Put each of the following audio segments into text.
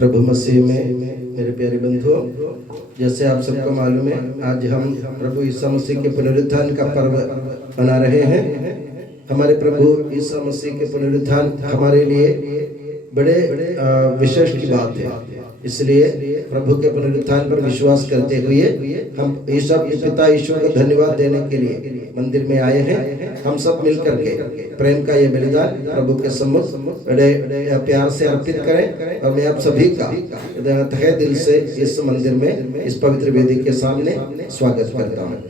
प्रभु मसीह में मेरे प्यारे बंधुओं, जैसे आप सबको मालूम है, आज हम प्रभु ईसा मसीह के पुनरुत्थान का पर्व मना रहे हैं। हमारे प्रभु ईसा मसीह के पुनरुत्थान हमारे लिए बड़े विशेष की बात है। इसलिए प्रभु के पुनरुत्थान पर विश्वास करते हुए हम ईसा पिता ईश्वर को धन्यवाद देने के लिए मंदिर में आए हैं। हम सब मिलकर के प्रेम का ये बलिदान प्रभु के सम्मुख बड़े प्यार से अर्पित करें। और मैं आप सभी का तहे दिल से इस मंदिर में, इस पवित्र वेदी के सामने स्वागत करता हूँ।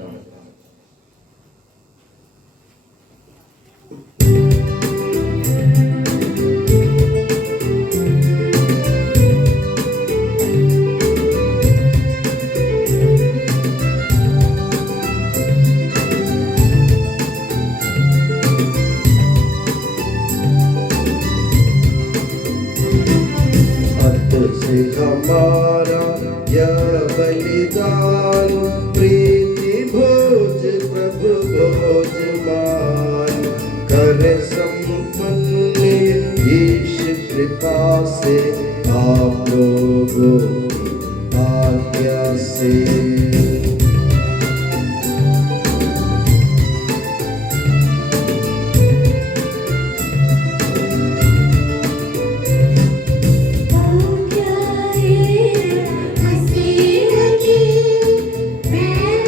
हमारा यह बलिदान प्रीति भोज प्रभु भोज मान कर संपन्न ईश कृपा से आप लोगों की आज्ञा से। मसीह की मैं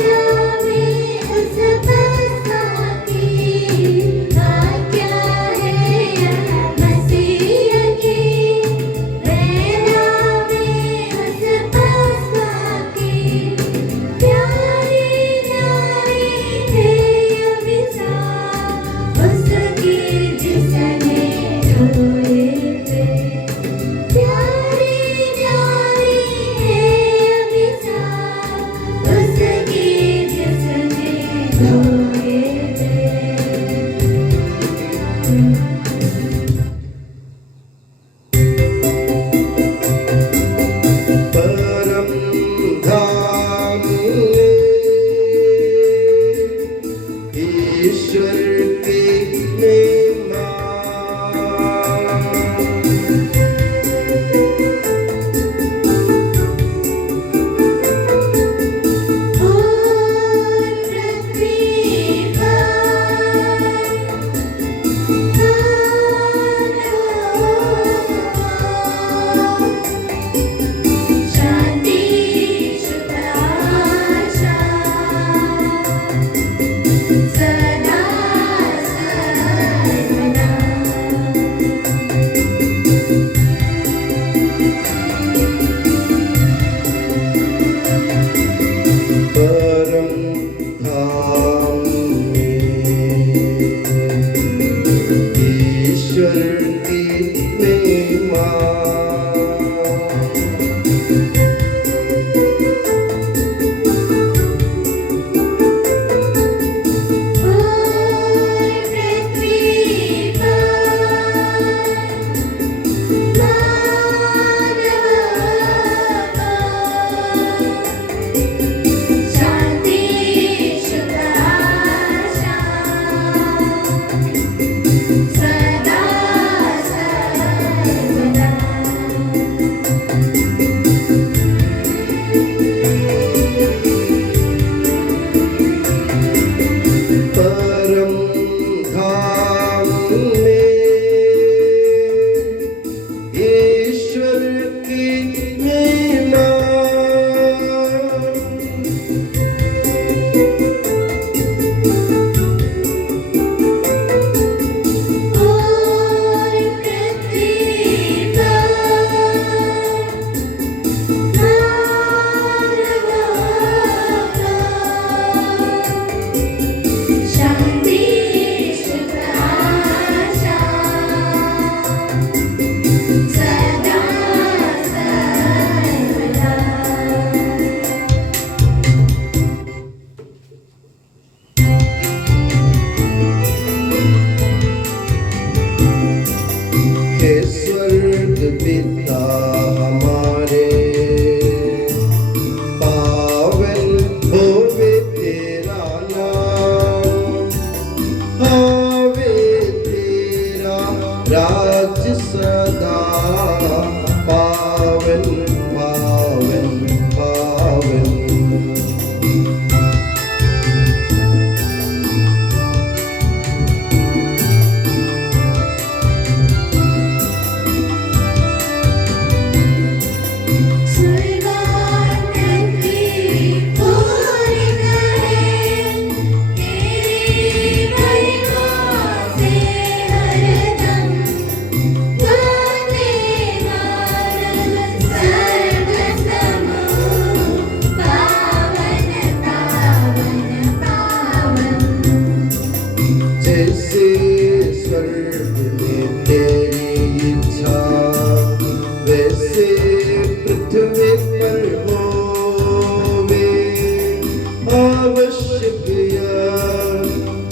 आवश्यक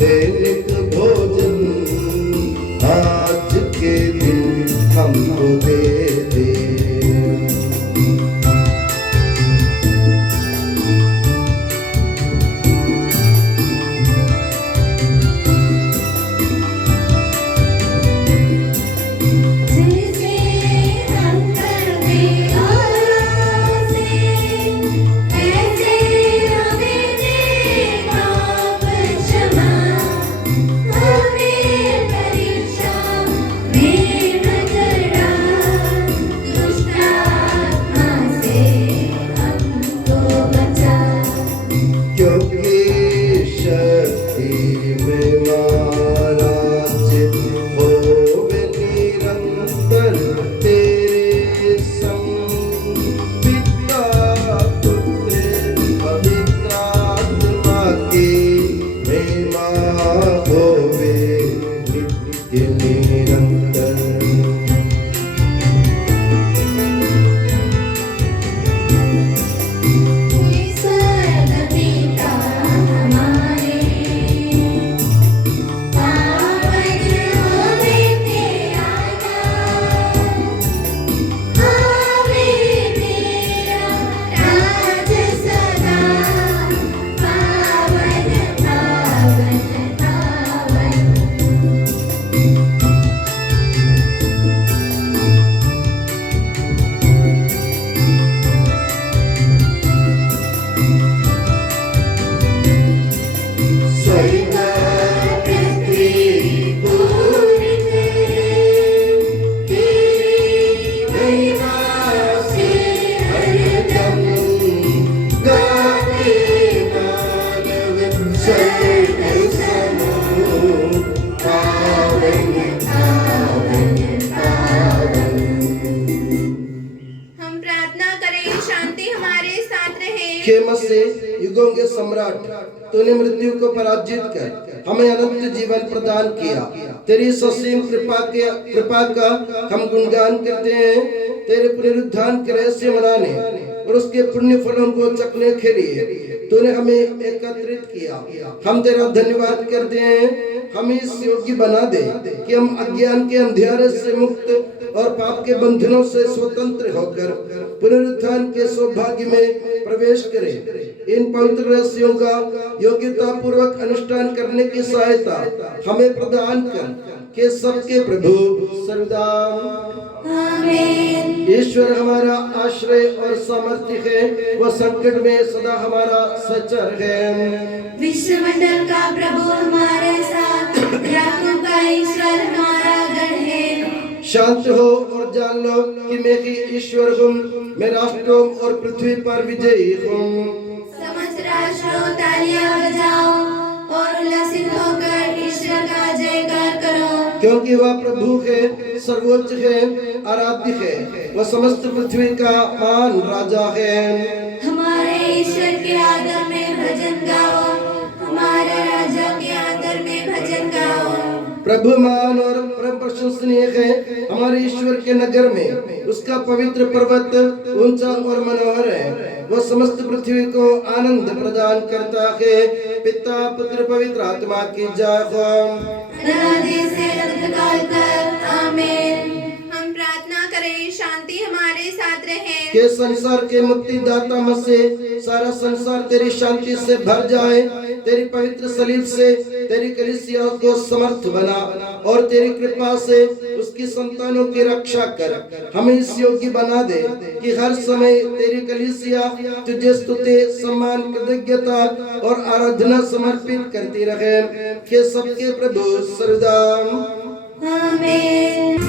दैनिक भोजन आज के दिन हमको दे दे। युगों के सम्राट तूने मृत्यु को पराजित कर हमें अनंत जीवन प्रदान किया। तेरी ससीम कृपा का हम गुणगान करते हैं। तेरे पुनरुत्थान के रहस्य मनाने और उसके पुण्य फलों को चखने के लिए तूने हमें एकत्रित किया। हम तेरा धन्यवाद करते हैं। हमें इस योग्य बना दे कि हम अज्ञान के अंधेरे से मुक्त और पाप के बंधनों से स्वतंत्र होकर पुनरुत्थान के सौभाग्य में प्रवेश करें। इन पवित्र रहस्यों का योग्यता पूर्वक अनुष्ठान करने की सहायता हमें प्रदान कर के सबके प्रभु सर्वदा आमीन। ईश्वर हमारा आश्रय और सामर्थ्य है, वह संकट में सदा हमारा सचर है। विश्वमंडल का प्रभु हमारे साथ, राखों का ईश्वर हमारा गढ़ है। शांत हो और जान लो कि मैं ही ईश्वर हूँ, मैं राष्ट्रों और पृथ्वी पर विजयी हूँ। समस्त राष्ट्रों तालियां बजाओ और उल्लासित होकर ईश्वर का जयकार करो, क्योंकि वह प्रभु है, सर्वोच्च है, आराध्य है, वह समस्त पृथ्वी का महान राजा है। हमारे ईश्वर के आदर में भजन गाओ, हमारे राजा के आदर में भजन गाओ। प्रभु महान और परम प्रशंसनीय है। हमारे ईश्वर के नगर में उसका पवित्र पर्वत ऊंचा और मनोहर है। वह समस्त पृथ्वी को आनंद प्रदान करता है। पिता पुत्र पवित्र आत्मा की जय हो। आमीन। हम प्रार्थना करें, शांति हमारे साथ रहे। के संसार के मुक्तिदाता मसीह, सारा संसार तेरी शांति से भर जाए। तेरी पवित्र सलीब से तेरी कलीसिया को समर्थ बना और तेरी कृपा से उसकी संतानों की रक्षा कर। हमें इस योग्य बना दे कि हर समय तेरी कलीसिया तुझे स्तुति, सम्मान, कृतज्ञता और आराधना समर्पित करती रहे। के सबके प्रभु सर्वदा आमीन।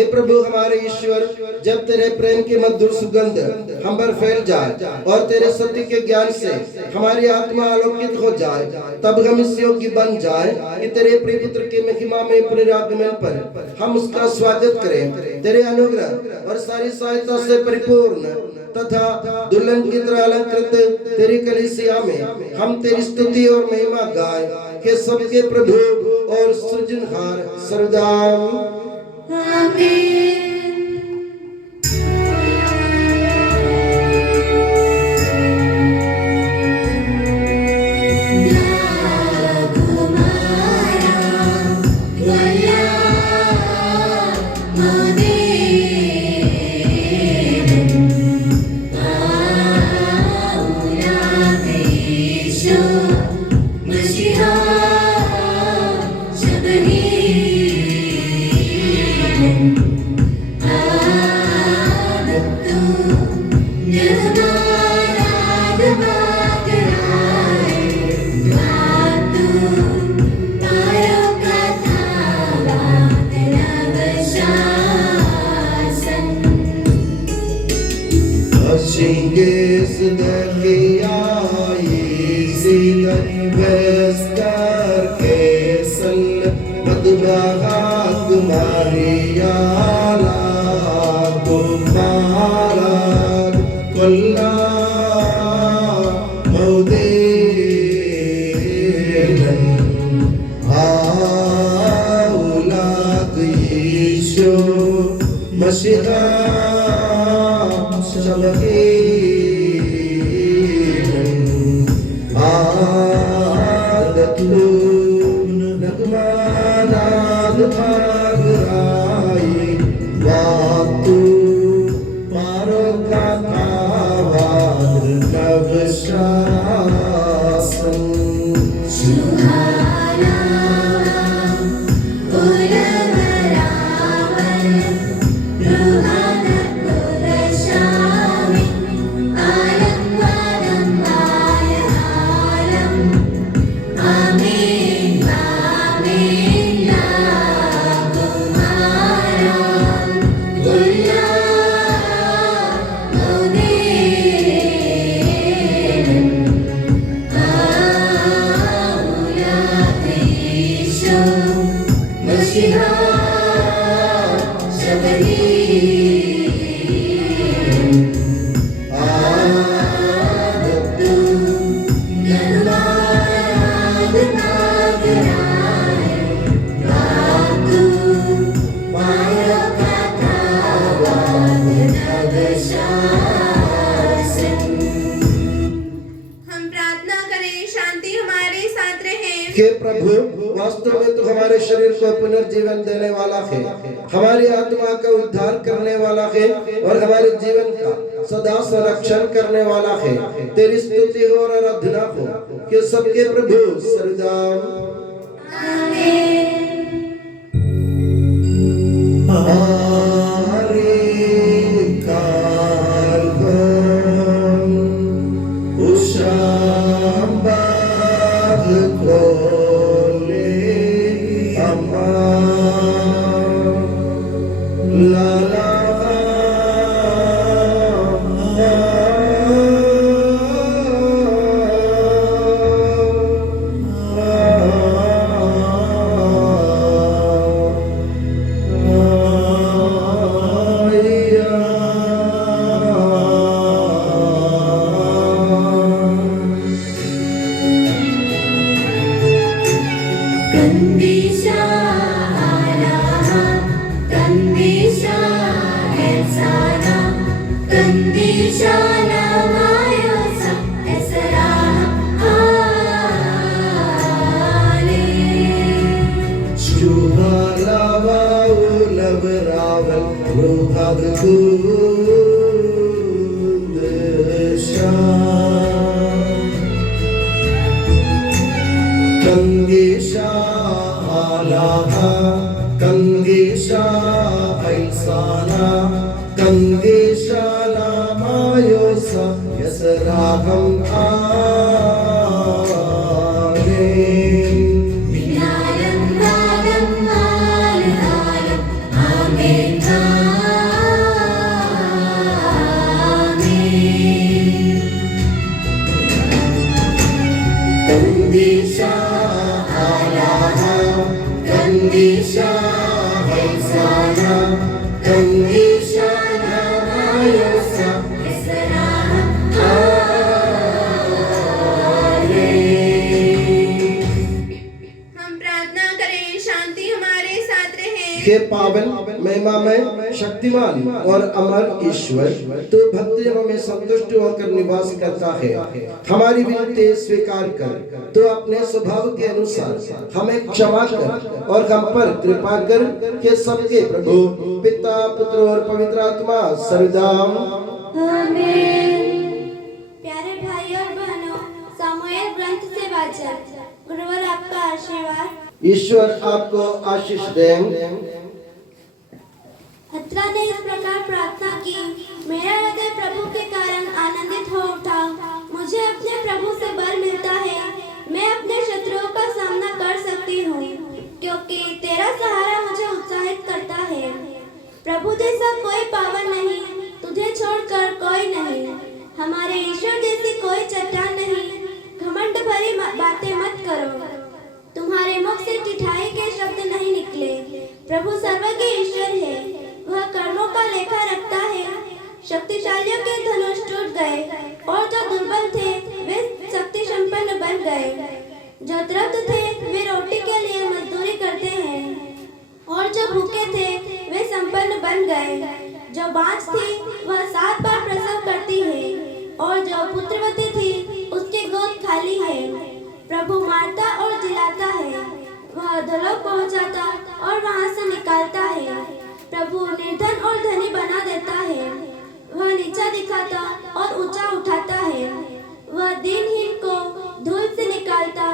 हे प्रभु हमारे ईश्वर, जब तेरे प्रेम की मधुर सुगंध हम पर फैल जाए और तेरे सत्य के ज्ञान से हमारी आत्मा आलोकित हो जाए, तब हम इस योग्य बन जाए कि तेरे प्रिय पुत्र की महिमा में पुनरागमन पर हम उसका स्वागत करें। तेरे अनुग्रह और सारी सहायता से परिपूर्ण तथा दुल्हन की तरह अलंकृत तेरी कलीसिया में हम तेरी स्तुति और महिमा गाए। हे सबके प्रभु और सृजनहार सर्वदा आमीन। हे प्रभु, वास्तव में तू हमारे शरीर को पुनर्जीवन देने वाला है, हमारी आत्मा का उद्धार करने वाला है और हमारे जीवन का सदा संरक्षण करने वाला है। तेरी स्तुति हो और आराधना हो कि सबके प्रभु सर्वदा आमीन। Amen. Kandisha Alaha Kandisha Haisana Kandisha Namayosa हम प्रार्थना करें, शांति हमारे साथ रहे। हे पावन महिमामय शक्तिमान और अमर ईश्वर, तो भक्तजनों में संतुष्ट होकर निवास करता है। हमारी विनती स्वीकार कर, तो अपने स्वभाव के अनुसार हमें क्षमा कर और हम पर कृपा कर के सबके प्रभु पिता पुत्र और पवित्र आत्मा सर्वदा प्यारे भाई और बहनों, सामुएल ग्रंथ से वाचन। गुरुवर आपका आशीर्वाद। ईश्वर आपको आशीष दें। हत्रा ने इस प्रकार प्रार्थना की, मेरा हृदय प्रभु के कारण आनंदित हो उठा। मुझे अपने प्रभु से बल मिलता है, मैं अपने शत्रुओं का सामना कर सकती हूँ, क्योंकि तेरा सहारा मुझे उत्साहित करता है। प्रभु जैसा कोई पावन नहीं, तुझे छोड़कर कोई नहीं। हमारे ईश्वर जैसी कोई चट्टान नहीं। घमंड भरी बातें मत करो, तुम्हारे मुख से ठिठाई के शब्द नहीं निकले। प्रभु सर्वज्ञ ईश्वर है, वह कर्मों का लेखा रखता है। शक्तिशालियों के धनुष टूट गए और जो दुर्बल थे वे शक्ति संपन्न बन गए। जो तृप्त थे वे रोटी के लिए मजदूरी करते हैं, और जो भूखे थे वे संपन्न बन गए। जो बांझ थी वह 7 बार प्रसव करती है, और जो पुत्रवती थी उसकी गोद खाली है। प्रभु मारता और जिलाता है, वह अधोलोक पहुंचाता और वहां से निकालता है। प्रभु निर्धन और धनी बना देता है, वह नीचा दिखाता और ऊंचा उठाता है। वह दीनहीन को धूल से निकालता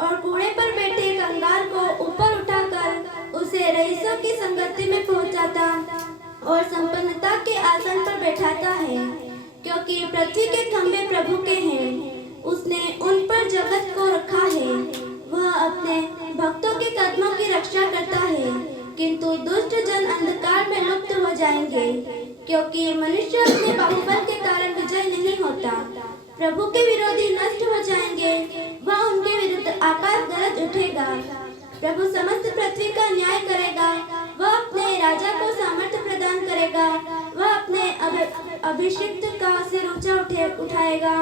और कूड़े पर बैठे कंगाल को ऊपर उठाकर उसे रईसों की संगति में पहुंचाता और संपन्नता के आसन पर बैठाता है। क्योंकि पृथ्वी के खंभे प्रभु के हैं, उसने उन पर जगत को रखा है। वह अपने भक्तों के कदमों की रक्षा करता है, किंतु दुष्ट जन अंधकार में लुप्त हो जाएंगे, क्योंकि मनुष्य अपने बाहुबल के कारण विजय नहीं होता। प्रभु के विरोधी नष्ट हो जाएंगे, वह उनके विरुद्ध आकाश गरज उठेगा। प्रभु समस्त पृथ्वी का न्याय करेगा, वह अपने राजा को सामर्थ्य प्रदान करेगा। वह अपने अभिषिक्त का सिर ऊंचा उठाएगा।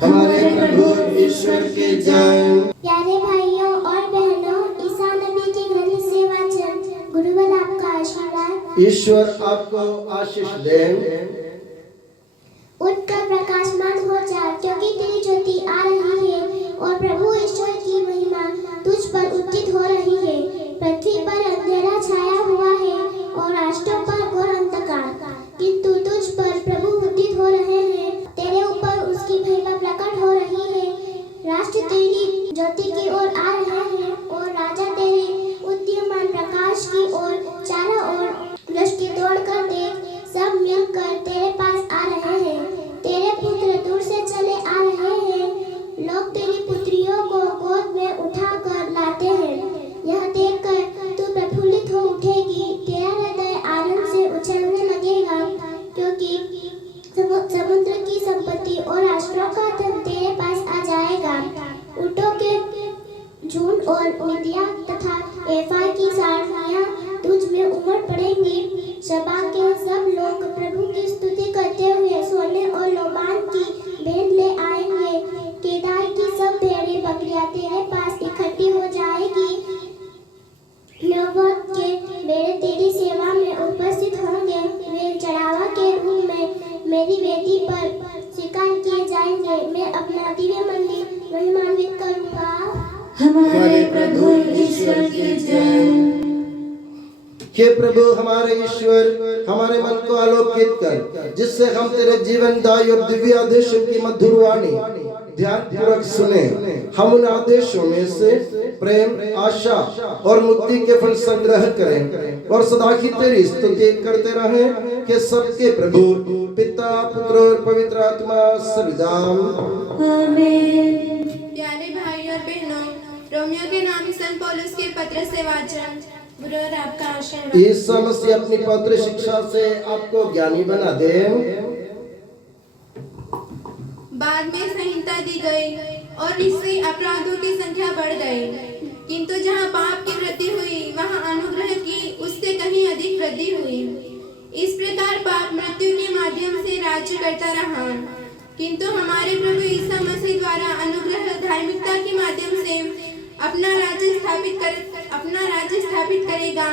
हमारे प्रभु ईश्वर के जय। प्यारे भाइयों और बहनों, ईसा नबी के ग्रंथ से वाचन। गुरुवर आपका आशीर्वाद। ईश्वर आपको आशीष दे। उठकर प्रकाशमान हो जा, क्योंकि तेरी ज्योति आ रही है और प्रभु ईश्वर की महिमा तुझ पर उदित हो रही है। पृथ्वी पर अंधेरा छाया हुआ है और राष्ट्रों पर घोर अंधकार, किंतु तुझ पर प्रभु उदित हो रहे हैं। तेरे ऊपर उसकी महिमा प्रकट हो रही है। राष्ट्र तेरी ज्योति की ओर आ रहे हैं और राजा तेरे उदीयमान प्रकाश की ओर चारों ओर दृष्टि दौड़कर देख, सब मिलकर तेरे पास आ रहे हैं। तेरे पुत्र दूर से चले आ रहे हैं, लोग तेरी पुत्रियों को गोद में उठाकर लाते हैं। यह देखकर तू प्रफुल्लित हो उठेगी, तेरा हृदय आनंद से उछलने लगेगा, क्योंकि समुद्र की संपत्ति और राष्ट्रों का धन तेरे पास आ जाएगा। ऊँटों के झुंड और मिदिया तथा एफा की सारनियां तुझ में उमड़ पड़ेंगी। शबा के सब लोग प्रभु की स्तुति करते हुए सोने और लोबान की भेंट ले आएंगे। केदार की सब भेड़ें बकरियां तेरे पास इकट्ठी हो जाएगी। नबोत के भेड़े तेरी सेवा में उपस्थित होंगे। वे चढ़ावा के रूप में मेरी वेदी पर स्वीकार किए जाएंगे। मैं अपना दिव्य मंदिर महिमान्वित करूंगा। हमारे प्रभु ईश्वर की जय। हे प्रभु हमारे ईश्वर, हमारे मन को आलोकित कर, जिससे हम तेरे जीवनदायी और दिव्य आदेशों की मधुर वाणी ध्यान पूर्वक सुने। हम उन आदेशों में से प्रेम, आशा और मुक्ति के फल संग्रह करें और सदा की तेरी स्तुति करते रहें कि सबके प्रभु पिता पुत्र और पवित्र आत्मा सर्वदा आमीन। प्यारे भाई और बहनों, रोमियो के नाम संत पौलुस के पत्र से वाचन। गुरुवर आपका आशीर्वाद। ईसा मसीह अपनी पवित्र शिक्षा से आपको ज्ञानी बना दे। बाद में संहिता दी गई, और इससे अपराधों की संख्या बढ़ गई। किंतु जहाँ पाप की वृद्धि हुई वहाँ अनुग्रह की उससे कहीं अधिक वृद्धि हुई। इस प्रकार पाप मृत्यु के माध्यम से राज्य करता रहा, किंतु हमारे प्रभु ईसा मसीह द्वारा अनुग्रह धार्मिकता के माध्यम से अपना राज्य स्थापित करेगा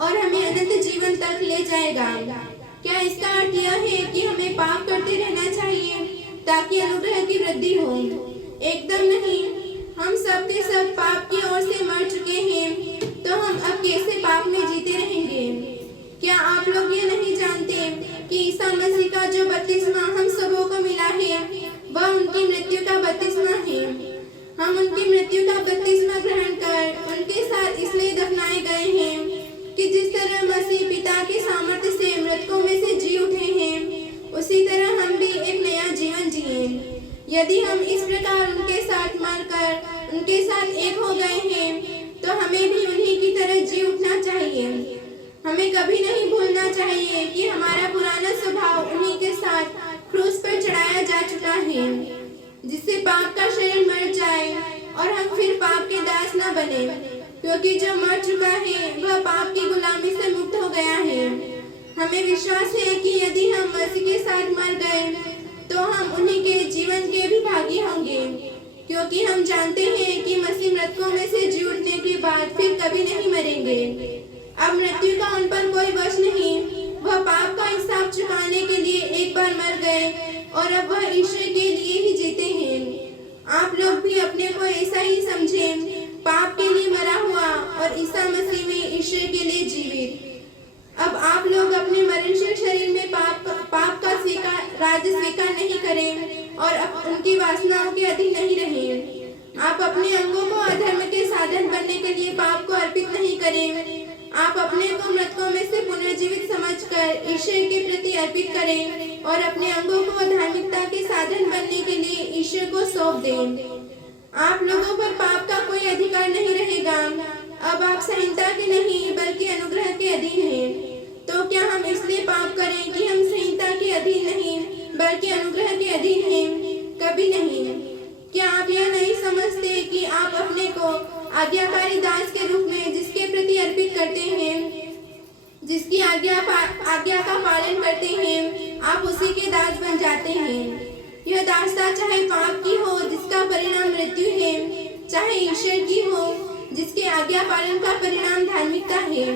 और हमें अनंत जीवन तक ले जाएगा। क्या इसका अर्थ यह है कि हमें पाप करते रहना चाहिए ताकि अनुग्रह की वृद्धि हो? एकदम नहीं। हम सब के सब पाप की ओर से मर चुके हैं, तो हम अब कैसे पाप में जीते रहेंगे? क्या आप लोग ये नहीं जानते कि ईसा मसीह का जो बपतिस्मा हम सबों को मिला है वह उनकी मृत्यु का बपतिस्मा है। हम उनकी मृत्यु का बपतिस्मा ग्रहण कर उनके साथ इसलिए दफनाए गए हैं कि जिस तरह मसीह पिता के सामर्थ्य से मृतकों में से जी उठे हैं, उसी तरह हम भी एक नया जीवन जिए। यदि हम इस प्रकार उनके साथ मरकर उनके साथ एक हो गए हैं, तो हमें भी उन्हीं की तरह जी उठना चाहिए। हमें कभी नहीं भूलना चाहिए कि हमारा पुराना स्वभाव उन्हीं के साथ क्रूस पर चढ़ाया जा चुका है, जिससे पाप का शरीर मर जाए और हम फिर पाप के दास न बने, क्योंकि जो मर चुका है वह पाप की गुलामी से मुक्त हो गया है। हमें विश्वास है कि यदि हम मसीह के साथ मर गए तो हम उन्हीं के जीवन के भी भागी होंगे, क्योंकि हम जानते हैं कि मसीह मृतकों में से जी उठने के बाद फिर कभी नहीं मरेंगे। अब मृत्यु का उन पर कोई वश नहीं। वह पाप का हिसाब चुकाने के लिए एक बार मर गए और अब वह ईश्वर के लिए ही जीते हैं। आप लोग भी अपने को ऐसा ही समझें, पाप के लिए मरा हुआ और ईसा मसीह में ईश्वर के लिए जीवित। अब आप लोग अपने मरणशील शरीर में पाप का राज्य स्वीकार नहीं करें और उनकी वासनाओं के अधीन नहीं रहें। आप अपने अंगों को अधर्म के साधन बनने के लिए पाप को अर्पित नहीं करें। आप अपने को मृतकों में से पुनर्जीवित समझकर ईश्वर के प्रति अर्पित करें और अपने अंगों को धार्मिकता के साधन बनने के लिए ईश्वर को सौंप दें। आप लोगों पर पाप का कोई अधिकार नहीं रहेगा। अब आप संहिता के नहीं बल्कि अनुग्रह के अधीन हैं। तो क्या हम इसलिए पाप करें कि हम संहिता के अधीन नहीं बल्कि अनुग्रह के अधीन हैं? कभी नहीं। क्या आप यह नहीं समझते कि आप अपने को आज्ञाकारी दास के रूप में जिसके प्रति अर्पित करते हैं, जिसकी आज्ञा का पालन करते हैं, आप उसी के दास बन जाते हैं। यह दासता चाहे पाप की हो जिसका परिणाम मृत्यु है, चाहे ईश्वर की हो जिसके आज्ञा पालन का परिणाम धार्मिकता है।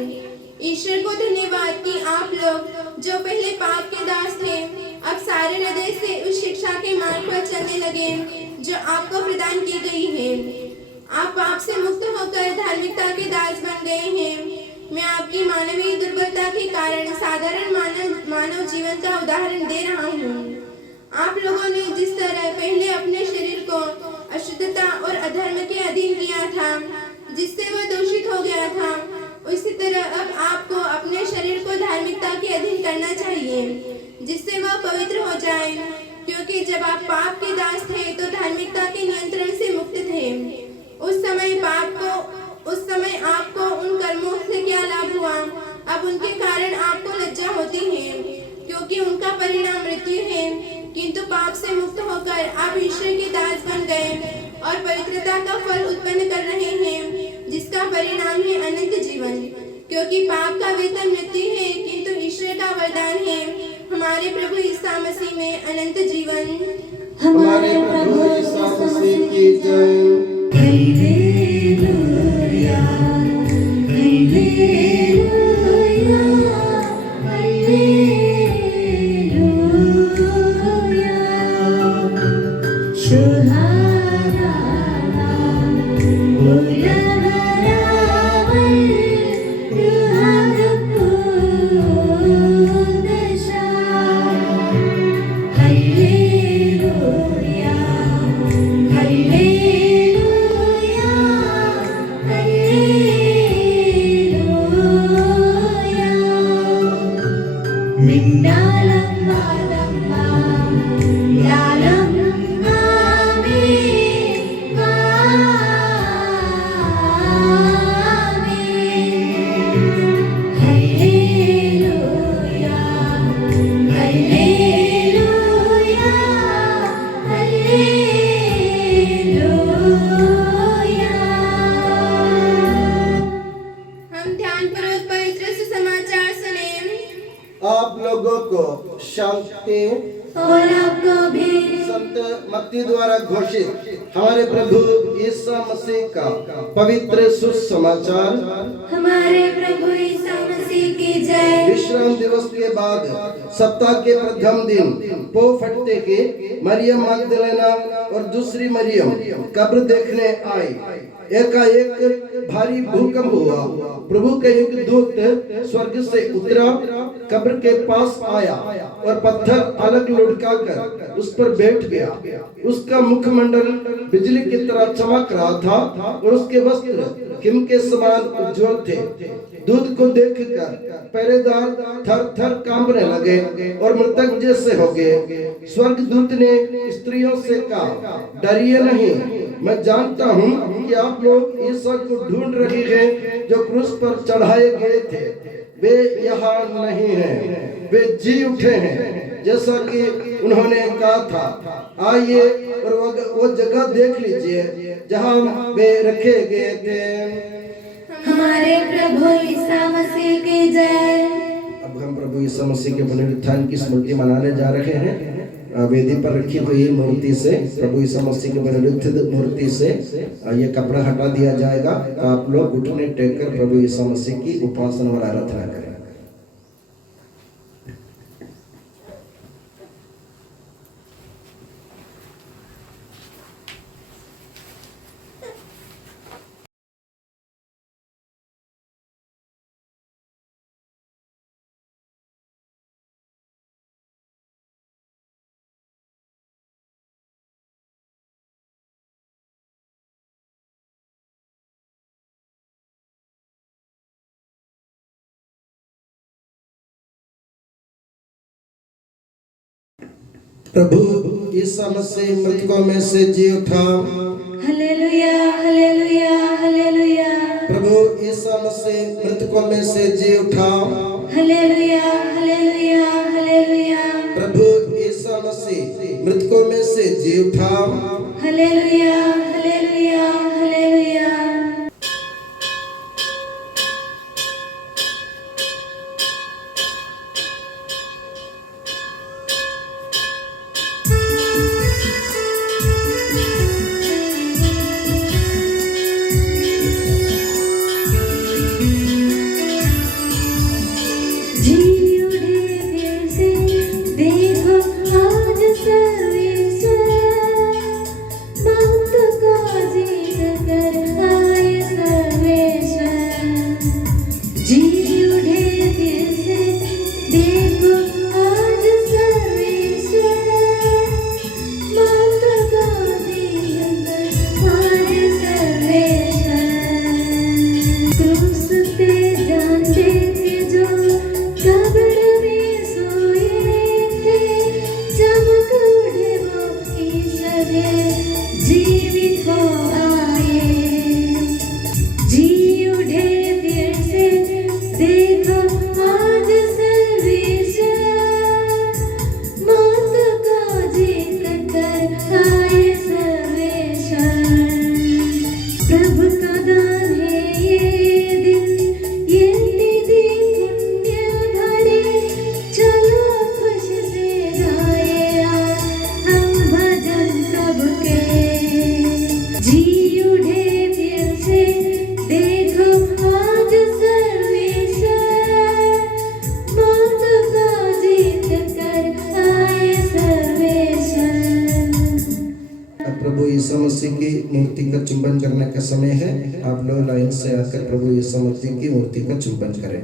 ईश्वर को धन्यवाद कि आप लोग जो पहले पाप के दास थे अब सारे हृदय से उस शिक्षा के मार्ग पर चलने लगे जो आपको प्रदान की गई है। आप पाप से मुक्त होकर धार्मिकता के दास बन गए हैं। मैं आपकी मानवीय दुर्बलता के कारण साधारण मानव जीवन का उदाहरण दे रहा हूँ। आप लोगों ने जिस तरह पहले अपने शरीर को अशुद्धता और अधर्म के अधीन किया था, जिससे वह दूषित हो गया था, उसी तरह अब आपको अपने शरीर को धार्मिकता के अधीन करना चाहिए, जिससे वह पवित्र हो जाए। क्योंकि जब आप पाप के दास थे तो धार्मिकता के नियंत्रण से मुक्त थे। उस समय आपको उन कर्मों से क्या लाभ हुआ? अब उनके कारण आपको लज्जा होती है, क्योंकि उनका परिणाम मृत्यु है। किंतु पाप से मुक्त होकर आप ईश्वर के दास बन गए और पवित्रता का फल उत्पन्न कर रहे हैं, जिसका परिणाम है अनंत जीवन। क्योंकि पाप का वेतन मृत्यु है, किंतु ईश्वर का वरदान है हमारे प्रभु ईसा मसीह में अनंत जीवन। हमारे प्रभु ईसा मसीह की जय। Hallelujah, hallelujah, hallelujah. शुहारा Hallelujah, hallelujah. शांति और आपको भी। संत मत्ती द्वारा घोषित हमारे प्रभु ईसा मसीह का पवित्र सुसमाचार। हमारे प्रभु ईसा मसीह की जय। विश्राम दिवस के बाद सप्ताह के प्रथम दिन पो फटते के मरियम मगदलेना और दूसरी मरियम कब्र देखने आई। एकाएक भारी भूकंप हुआ। प्रभु का एक दूत स्वर्ग से उतरा, कब्र के पास आया और पत्थर अलग लुढ़का कर उस पर बैठ गया। उसका मुखमंडल बिजली की तरह चमक रहा था और उसके वस्त्र हिम के समान उज्जवल थे। दूत को देखकर पहरेदार थर थर कांपने लगे और मृतक जैसे हो गए। स्वर्गदूत ने स्त्रियों से कहा, डरिए नहीं, मैं जानता हूँ कि आप लोग ईसा को ढूंढ रही हैं जो क्रूस पर चढ़ाए गए थे। वे यहाँ नहीं हैं, वे जी उठे हैं जैसा कि उन्होंने कहा था। आइए और वो जगह देख लीजिए जहाँ वे रखे गए थे। हमारे प्रभु ईसा मसीह की जय। अब हम प्रभु ईसा मसीह के पुनरुत्थान की स्मृति मनाने जा रहे हैं। वेदी पर रखी हुई मूर्ति से, प्रभु ईसा मसीह के पुनरुत्थित मूर्ति से ये कपड़ा हटा दिया जाएगा। आप लोग घुटने टेक कर प्रभु ईसा मसीह की उपासना और आराधना करें। प्रभु ईसा मसीह मृतकों में से जी उठा। Hallelujah hallelujah hallelujah. प्रभु ईसा मसीह मृतकों में से जी उठा। Hallelujah hallelujah hallelujah. प्रभु ईसा मसीह मृतकों में से जी उठा। Hallelujah hallelujah hallelujah. मूर्ति का चुंबन करने का समय है। आप लोग लाइन से आकर प्रभु यीशु मसीह की मूर्ति का चुंबन करें।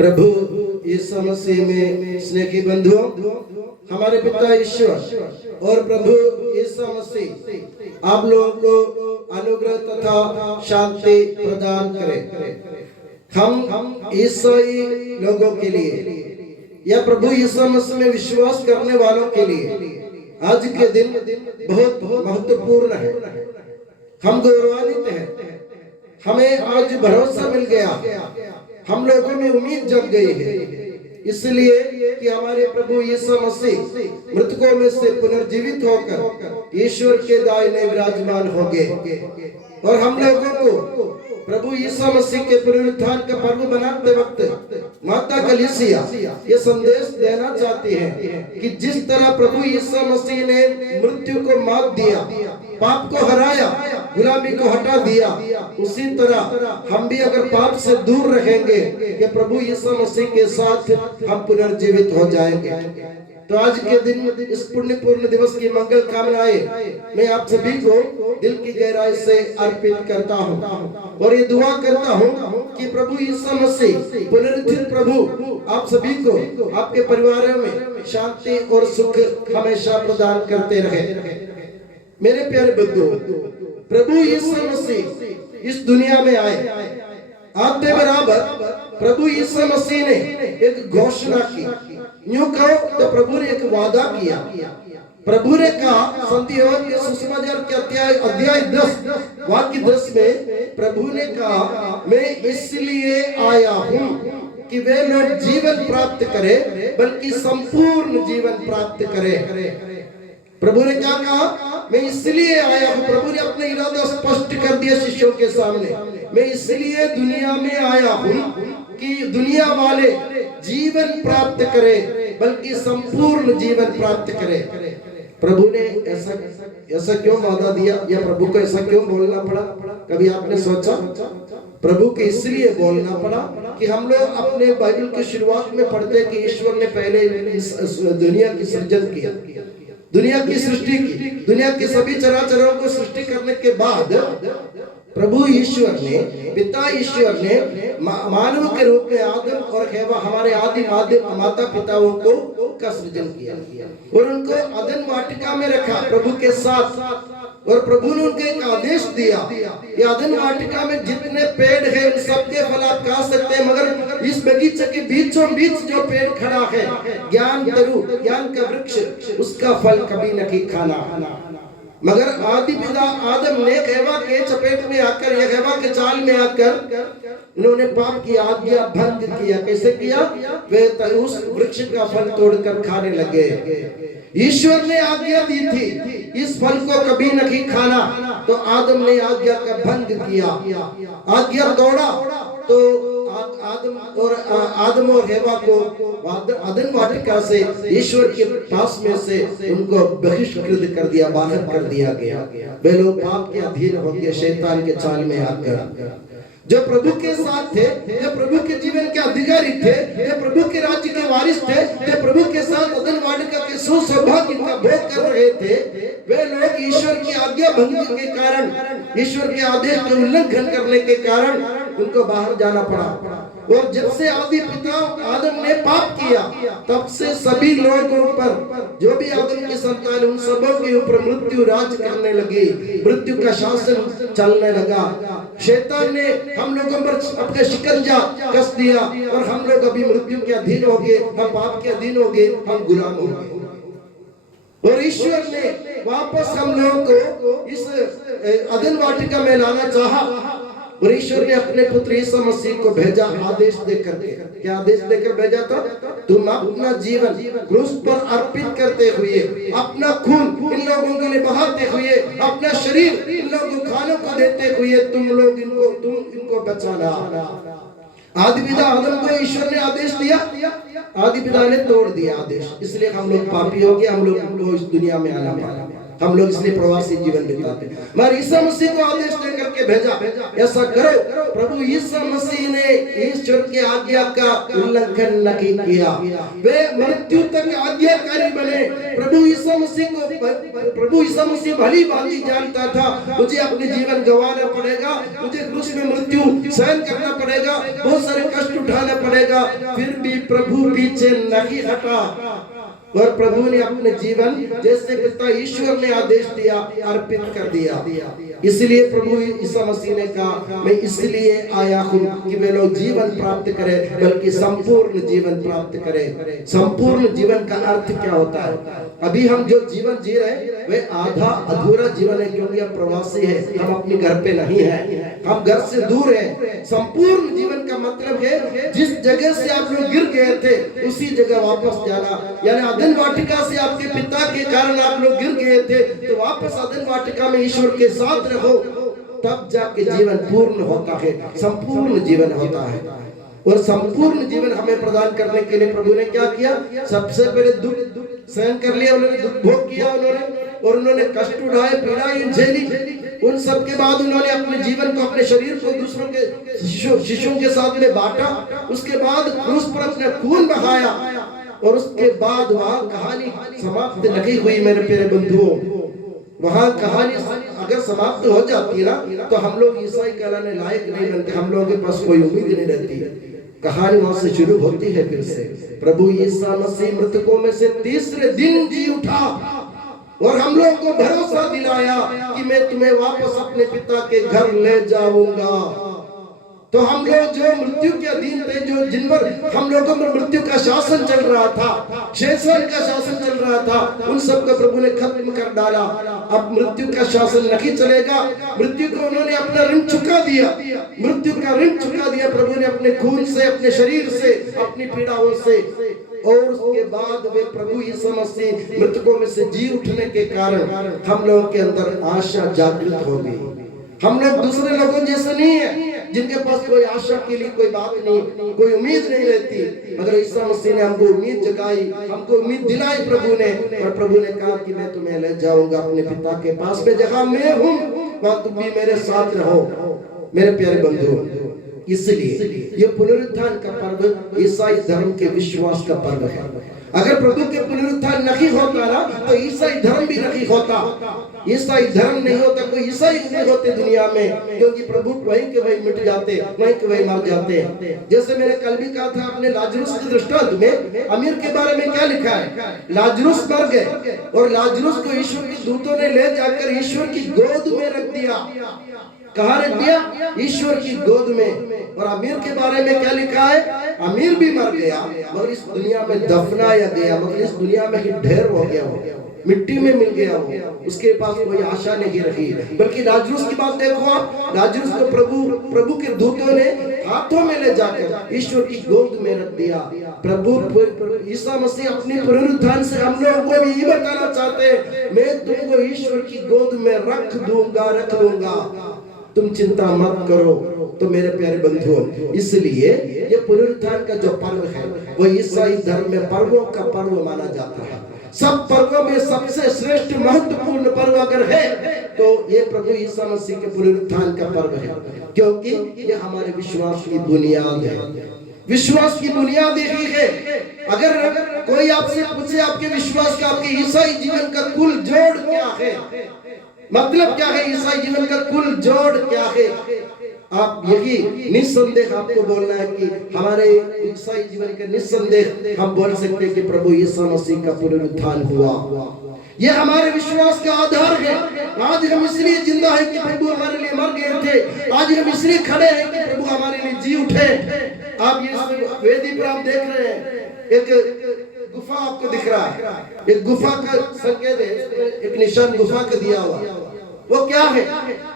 प्रभु यीशु मसीह में स्नेह की बंधुओं, हमारे पिता ईश्वर और प्रभु यीशु मसीह आप लोगों को अनुग्रह तथा शांति प्रदान करे। हम ईसाई लोगों के लिए या प्रभु यीशु मसीह में विश्वास करने वालों के लिए आज के दिन बहुत महत्वपूर्ण है। हम गौरवान्वित हैं, हमें आज भरोसा मिल गया, हम लोगों में उम्मीद जग गई है, इसलिए कि हमारे प्रभु यीशु मसीह मृतकों में से पुनर्जीवित होकर ईश्वर के दाहिने विराजमान हो गए। और हम लोगों को प्रभु यीशु मसीह के पुनरुत्थान का पर्व मनाते वक्त माता कलीसिया ये संदेश देना चाहती है कि जिस तरह प्रभु यीशु मसीह ने मृत्यु को मात दिया, पाप को हराया, गुलामी को हटा दिया, उसी तरह हम भी अगर पाप से दूर रहेंगे कि प्रभु यीशु मसीह के साथ हम पुनर्जीवित हो जाएंगे। तो आज के दिन इस पुण्यपूर्ण दिवस की मंगल कामनाएं मैं आप सभी को दिल की गहराई से अर्पित करता हूं और ये दुआ करता हूं कि प्रभु यीशु मसीह पुनरुत्थित प्रभु आप सभी को आपके परिवारों में शांति और सुख हमेशा प्रदान करते रहे। मेरे प्यारे बंधुओं, प्रभु यीशु मसीह इस दुनिया में आए, आते बराबर प्रभु यीशु मसीह ने एक घोषणा की, यूं कहो तो प्रभु ने एक वादा किया। प्रभु ने कहा संतियों के सुसमाचार के अध्याय 10 वाक्य 10 में प्रभु ने कहा, मैं इसलिए आया हूं कि वे लोग जीवन प्राप्त करें, बल्कि संपूर्ण जीवन प्राप्त करें। प्रभु ने क्या कहा? मैं इसलिए आया हूं। प्रभु ने अपने इरादा स्पष्ट कर दिया शिष्यों के सामने, मैं इसलिए दुनिया में आया हूं कि दुनिया वाले जीवन प्राप्त करें, बल्कि संपूर्ण जीवन प्राप्त करें। प्रभु ने ऐसा क्यों वादा दिया या प्रभु को ऐसा क्यों बोलना पड़ा? कभी आपने सोचा? प्रभु को इसलिए बोलना पड़ा कि हम लोग अपने बाइबल की शुरुआत में पढ़ते हैं कि ईश्वर ने पहले दुनिया की सृजन किया, दुनिया की सृष्टि की, दुनिया के सभी चराचरों को सृष्टि करने के बाद प्रभु ईश्वर ने, पिता ईश्वर ने मानव के रूप में आदम और हव्वा हमारे आदि माता पिताओं का सृजन किया और उनको अदन वाटिका में रखा प्रभु के साथ। और प्रभु ने उनको एक आदेश दिया, ये अदन वाटिका में जितने पेड़ हैं उन सबके फल आप खा सकते हैं, मगर इस बगीचे के बीचों बीच जो पेड़ खड़ा है ज्ञान तरु, ज्ञान का वृक्ष, उसका फल कभी नहीं खाना। मगर आदि पिता आदम ने हव्वा के चपेट में आकर या हव्वा के चाल में आकर उन्होंने पाप की आज्ञा भंग किया। कैसे किया? वे उस वृक्ष का फल तोड़कर खाने लगे। ईश्वर ने आज्ञा दी थी इस फल को कभी नहीं खाना, तो आदम ने आज्ञा का भंग किया, आज्ञा तोड़ा, तो आदम और हव्वा को अदन वाटिका से ईश्वर के पास में से उनको बहिष्कृत कर दिया, बाहर कर दिया गया। वे लोग पाप के अधीन हो गए, शैतान के चाल में आकर। जो प्रभु के साथ थे, जो प्रभु के जीवन के अधिकारी थे, जो प्रभु के राज्य के वारिस थे, जो प्रभु के साथ अदन वाटिका के सुसौभाग्य का भोग कर रहे थे, वे लोग ईश्वर की आज्ञा भंग के कारण, ईश्वर के आदेश के उल्लंघन करने के कारण उनको बाहर जाना पड़ा। और जब से आदि पिता आदम ने पाप किया, तब से सभी लोगों पर, जो भी आदम की संतान, उन सबों के ऊपर मृत्यु राज करने लगी, मृत्यु का शासन चलने लगा। शैतान ने हम लोगों पर अपने शिकंजा कस दिया और हम लोग अभी मृत्यु के अधीन हो गए, हम पाप के अधीन हो गए, हम गुलाम हो गए। और ईश्वर ने वापस हम लोगों को इस अदन वाटिका में लाना चाहा और ईश्वर ने अपने पुत्र यीशु मसीह को भेजा आदेश देकर के। क्या आदेश देकर भेजा था? तुम अपना जीवन क्रूस पर अर्पित करते हुए, अपना खून इन लोगों के लिए बहाते हुए, अपना शरीर इन लोगों खानों को देते हुए तुम इनको बचाना। आदि पिता आदम को ईश्वर ने आदेश दिया, आदि पिता ने तोड़ दिया आदेश, इसलिए हम लोग पापी हो गए, हम लोग इस दुनिया में आना पड़ा, हम लोग इसलिए प्रवासी जीवन बिताते। मगर यीशु मसीह को आदेश देकर के भेजा, ऐसा करो प्रभु यीशु मसीह ने ईश्वर की आज्ञा का उल्लंघन नहीं किया, वे मृत्यु तक आज्ञाकारी बने। प्रभु यीशु मसीह भली भांति जानता था मुझे अपने जीवन गंवाना पड़ेगा, मुझे क्रूस में मृत्यु सहन करना पड़ेगा, बहुत सारे कष्ट उठाना पड़ेगा, फिर भी प्रभु पीछे नहीं हटा और प्रभु ने अपने जीवन जैसे पिता ईश्वर ने आदेश दिया अर्पित कर दिया। इसलिए प्रभु यीशु मसीह ने कहा मैं इसलिए आया हूँ कि वे लोग जीवन प्राप्त करें, बल्कि संपूर्ण जीवन प्राप्त करें। संपूर्ण जीवन का अर्थ क्या होता है? अभी हम जो जीवन जी रहे हैं वे आधा अधूरा जीवन है, क्योंकि हम प्रवासी हैं, हम अपने घर पे नहीं हैं, हम घर से दूर हैं। संपूर्ण जीवन का मतलब है जिस जगह से आप लोग गिर गए थे उसी जगह वापस जाना, यानी अदन वाटिका से आपके पिता के कारण आप लोग गिर गए थे तो वापस अदन वाटिका में ईश्वर के साथ रहो, तब जाके जीवन पूर्ण होता है, संपूर्ण जीवन होता है। और संपूर्ण जीवन हमें प्रदान करने के लिए प्रभु ने क्या किया? सबसे पहले दुख सहन कर लिया, उन्होंने दुख भोग किया और उन्होंने कष्ट उठाए, पीड़ाएं झेली। उन सब के बाद उन्होंने अपने जीवन को, अपने शरीर को दूसरों के शिशुओं के साथ में बांटा, उसके बाद क्रूस पर अपना खून बहाया और उसके बाद वहां कहानी समाप्त नहीं हुई। मेरे प्यारे बंधुओं, वहां कहानी अगर समाप्त हो जाती ना तो हम लोग ईसाई कहलाने लायक नहीं बनते, हम लोगों के पास कोई उम्मीद नहीं रहती। कहानी वहां से शुरू होती है फिर से। प्रभु यीशु मसीह मृतकों में से तीसरे दिन जी उठा और हम लोगों को भरोसा दिलाया कि मैं तुम्हें वापस अपने पिता के घर ले जाऊंगा। तो हम लोग जो मृत्यु के अधीन थे, जो जिन पर हम लोगों पर मृत्यु का शासन चल रहा था, शैतान का शासन चल रहा था, उन सब को प्रभु ने खत्म कर डाला। अब मृत्यु का शासन नहीं चलेगा। मृत्यु को उन्होंने अपना ऋण चुका दिया, मृत्यु का ऋण चुका दिया प्रभु ने अपने खून से, अपने शरीर से, अपनी पीड़ाओं से। और उसके बाद वे प्रभु यीशु मसीह मृतकों में से जी उठने के कारण हम लोगों के अंदर आशा जागृत हो गई। हम लोग दूसरे लोगों जैसे नहीं है जिनके पास कोई आशा के लिए कोई बात नहीं, कोई उम्मीद नहीं रहती, मगर यीशु मसीह ने हमको उम्मीद जगाई, हमको उम्मीद दिलाई प्रभु ने। और प्रभु ने कहा कि मैं तुम्हें ले जाऊंगा अपने पिता के पास में, जहां मैं हूं वहां तुम भी मेरे साथ रहो। मेरे प्यारे बंधुओं, इसलिए ये पुनरुत्थान का पर्व ईसाई धर्म के विश्वास का पर्व है। अगर प्रभु के पुनरुत्थान नहीं होता ना तो ईसाई धर्म भी नहीं होता। ईसाई धर्म नहीं होता, कोई ईसाई नहीं होते दुनिया में, क्योंकि प्रभु वहीं के वहीं मिट जाते, वहीं के वहीं मर जाते। जैसे मैंने कल भी कहा था अपने लाजरुस के दृष्टांत में, अमीर के बारे में क्या लिखा है? लाजरुस मर गए और लाजरुस को ईश्वर के दूतों ने ले जाकर ईश्वर की गोद में रख दिया। कहाँ रख दिया? ईश्वर की गोद में। और अमीर के बारे में क्या लिखा है? अमीर भी मर गया मगर इस दुनिया में दफनाया गया, मगर इस दुनिया में ही ढेर हो गया, मिट्टी में मिल गया हो, उसके पास कोई आशा नहीं रखी। बल्कि लाजरुस की बात देखो आप, लाजरुस को प्रभु के दूतों ने हाथों में ले जाकर ईश्वर की गोद में रख दिया। प्रभु यीशु मसीह अपने पुनरुत्थान से हम लोगों को भी ये बताना चाहते हैं, मैं तुमको ईश्वर की गोद में रख दूंगा, तुम चिंता मत करो। तो मेरे प्यारे बंधुओं, इसलिए ये पुनरुत्थान का जो पर्व है वो ईसाई धर्म में पर्वों का पर्व माना जाता है। सब पर्वों में सबसे श्रेष्ठ महत्वपूर्ण पर्व अगर है तो ये प्रभु यीशु मसीह के पुनरुत्थान का पर्व है, क्योंकि ये हमारे विश्वास की बुनियाद है। विश्वास की बुनियाद यही है। अगर कोई आपसे पूछे आपके विश्वास का, आपके ईसाई जीवन का कुल जोड़ क्या है, मतलब क्या है, ईसाई जीवन का कुल जोड़ क्या है, आप यही निस्संदेह आपको बोलना है कि हमारे ईसाई जीवन के निस्संदेह हम बोल सकते हैं कि प्रभु यीशु मसीह का पुनरुत्थान हुआ। ये हमारे विश्वास का आधार है। आज हम इसलिए जिंदा हैं कि प्रभु हमारे लिए मर गए थे। आज हम इसलिए खड़े हैं कि प्रभु हमारे लिए जी उठे। आप ये वेदी पर आप देख रहे हैं, एक गुफा आपको दिख रहा है, एक गुफा का संकेत है, एक निशान गुफा का दिया हुआ। वो क्या है?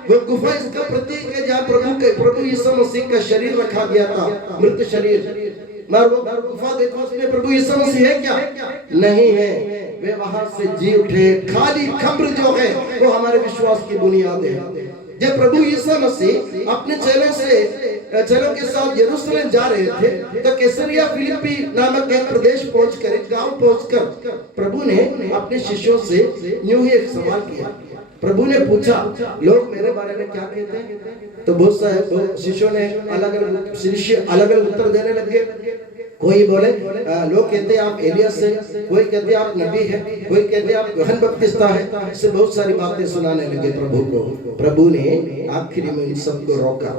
वो गुफा इसका प्रतीक है जहाँ प्रभु यीशु मसीह का शरीर रखा गया था, मृत शरीर। मगर वो गुफा देखो, उसमें प्रभु यीशु मसीह है क्या? नहीं है। वे वहां से जी उठे। खाली खबर जो है वो हमारे विश्वास की बुनियाद है। जब प्रभु यीशु मसीह अपने चेलों के साथ यरूशलेम जा रहे थे तो कैसरिया फिलिप्पी नामक एक प्रदेश पहुंचकर, एक गांव पहुंचकर प्रभु ने अपने शिष्यों से यूं ही एक सवाल किया। प्रभु ने पूछा लोग मेरे बारे में क्या कहते हैं, तो बहुत सारे शिष्यों ने अलग अलग उत्तर देने लगे। कोई बोले लोग कहते हैं आप एलियस है, कोई कहते हैं आप नबी है, कोई कहते हैं आप यूहन्ना बपतिस्ता है। इससे बहुत सारी बातें सुनाने लगे प्रभु को। प्रभु ने आखिरी में उन सबको रोका,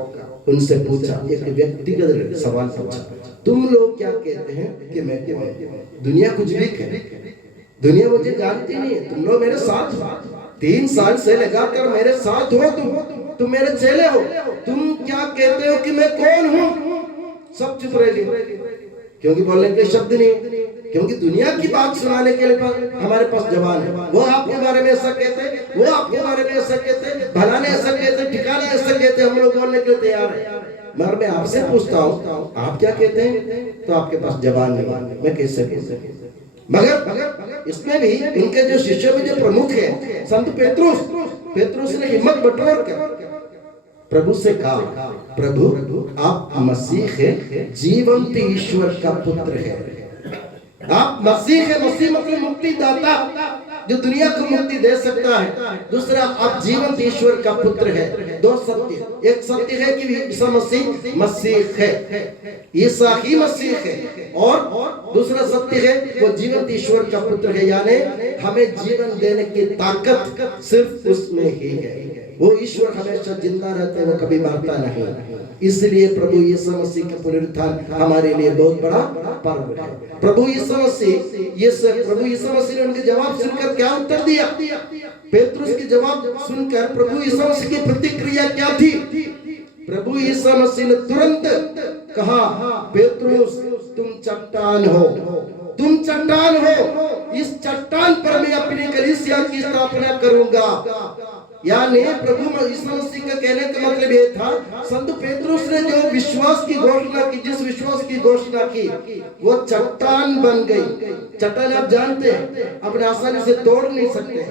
उनसे पूछा, एक व्यक्तिगत सवाल पूछा, तुम लोग क्या कहते हैं कि मैं कौन हूं? दुनिया कुछ भी कहे, दुनिया मुझे जानती नहीं है, तुम लोग मेरे साथ हो, 3 साल से लगाकर मेरे साथ हो, तुम मेरे चेले हो, तुम क्या कहते हो कि मैं कौन हूं? सब चुप रह गए, क्योंकि बोलने के शब्द नहीं, क्योंकि दुनिया की बात सुनाने के लिए हमारे पास जबान है। वो आपके बारे में ऐसा कहते, वो आपके बारे में ऐसा कहते, भलाने ऐसा कहते, ठिकाना ऐसा कहते, हम लोग बोलने के लिए तैयार है। मगर मैं आपसे पूछता हूँ आप क्या कहते हैं, तो आपके पास जबान नहीं, मैं कैसे कह सकूं? मगर इसमें भी इनके जो शिष्य में जो प्रमुख है संत पेत्रुस ने हिम्मत बटोर कर प्रभु से कहा, प्रभु आप मसीह है, जीवंत ईश्वर का पुत्र है, आप मसीह है। मसीह मतलब मुक्तिदाता, जो दुनिया को मुक्ति दे सकता है। दूसरा, आप जीवंत ईश्वर का पुत्र है। 2 सत्य, एक सत्य है कि ईसा मसीह मसीह है, ईसा ही मसीह है, और दूसरा सत्य है वो जीवंत ईश्वर का पुत्र है, यानी हमें जीवन देने की ताकत सिर्फ उसमें ही है। वो ईश्वर हमेशा जिंदा रहता है, वो कभी मरता नहीं। इसलिए प्रभु यीशु मसीह का पुनरुत्थान हमारे लिए बहुत बड़ा पर्व है। प्रभु यीशु मसीह ने उनके जवाब सुनकर क्या उत्तर दिया? पेत्रुस के जवाब सुनकर प्रभु यीशु मसीह की प्रतिक्रिया क्या थी? प्रभु यीशु मसीह ने तुरंत कहा, पेत्रुस तुम चट्टान हो, तुम चट्टान हो, इस चट्टान पर मैं अपनी कलीसिया की स्थापना करूंगा। यानी प्रभु यीशु मसीह का कहने का मतलब ये था, संत पेत्रुस ने जो विश्वास की घोषणा की, जिस विश्वास की घोषणा की, वो चट्टान बन गई। चट्टान आप जानते हैं, अपने आसानी से तोड़ नहीं सकते,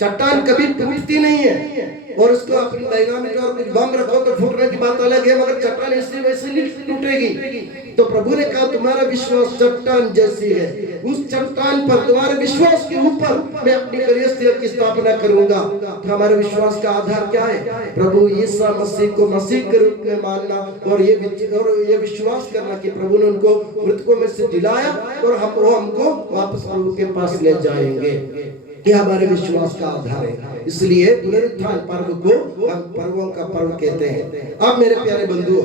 चट्टान कभी टूटती नहीं है, और उसको अपनी डायनामिक और कुछ बम रखो तो फूटने की बात अलग है, मगर चट्टान इससे वैसे नहीं टूटेगी। तो प्रभु ने कहा तुम्हारा विश्वास चट्टान जैसी है, उस चट्टान पर, तुम्हारे विश्वास के ऊपर मैं अपनी कलीसिया की स्थापना करूंगा। तो हमारे विश्वास का आधार क्या है? प्रभु यीशु मसीह को मसीह के रूप में मानना, और ये विश्वास करना कि प्रभु ने उनको मृतकों में से जिलाया और हमको वापस प्रभु के पास ले जाएंगे। ये हमारे विश्वास का आधार है। इसलिए पुनरुत्थान पर्व को हम पर्वों का पर्व कहते हैं। अब मेरे प्यारे बंधुओं,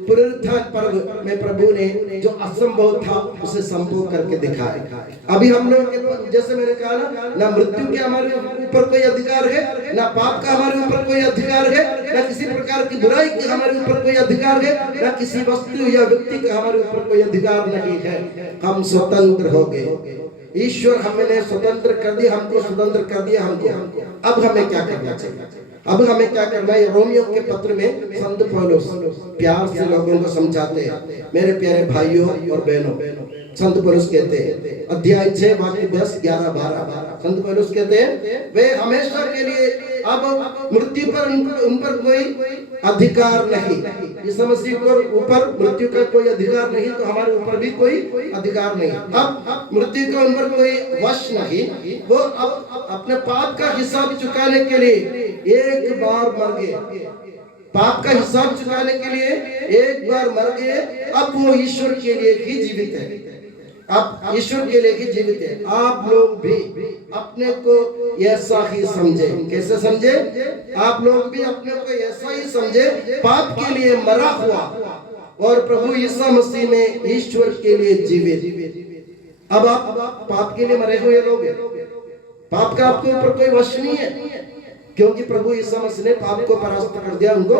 पुनरुत्थान पर्व में प्रभु ने जो असंभव था उसे संभव करके दिखाया। अभी हम लोग जैसे मैंने कहा ना मृत्यु के हमारे ऊपर कोई अधिकार है, ना पाप का हमारे ऊपर कोई अधिकार है, ना किसी प्रकार की बुराई का हमारे ऊपर कोई अधिकार है, ना किसी वस्तु या व्यक्ति का हमारे ऊपर कोई अधिकार नहीं है। हम स्वतंत्र हो गए, ईश्वर हमें स्वतंत्र कर दिया, हमको स्वतंत्र कर दिया हमको। अब हमें क्या करना चाहिए? अब हमें क्या करना है? रोमियो के पत्र में संत पौलुस प्यार से लोगों को समझाते हैं। मेरे प्यारे भाइयों और बहनों, संत पौलुस कहते हैं, अध्याय 6 वाक्य 10, 11, 12, संत पौलुस कहते हैं वे हमेशा के लिए अब मृत्यु पर उन पर कोई अधिकार नहीं। यीशु मसीह के ऊपर मृत्यु का कोई अधिकार नहीं, तो हमारे ऊपर भी कोई अधिकार नहीं। अब मृत्यु का उन पर कोई वश नहीं। वो अब अपने पाप का हिसाब चुकाने के लिए एक बार मर गए, पाप का हिसाब चुकाने के लिए एक बार मर गए। अब वो ईश्वर के लिए ही जीवित है, अब ईश्वर के लिए ही जीवित है। आप लोग भी अपने को ऐसा ही समझे। कैसे समझे? आप लोग भी अपने को ऐसा ही समझे, पाप के लिए मरा हुआ और प्रभु यीशु मसीह में ईश्वर के लिए जीवित। अब आप पाप के लिए मरे हुए लोग, पाप का आपके ऊपर कोई वश नहीं है, क्योंकि प्रभु यीशु मसीह ने पाप को परास्त कर दिया, उनको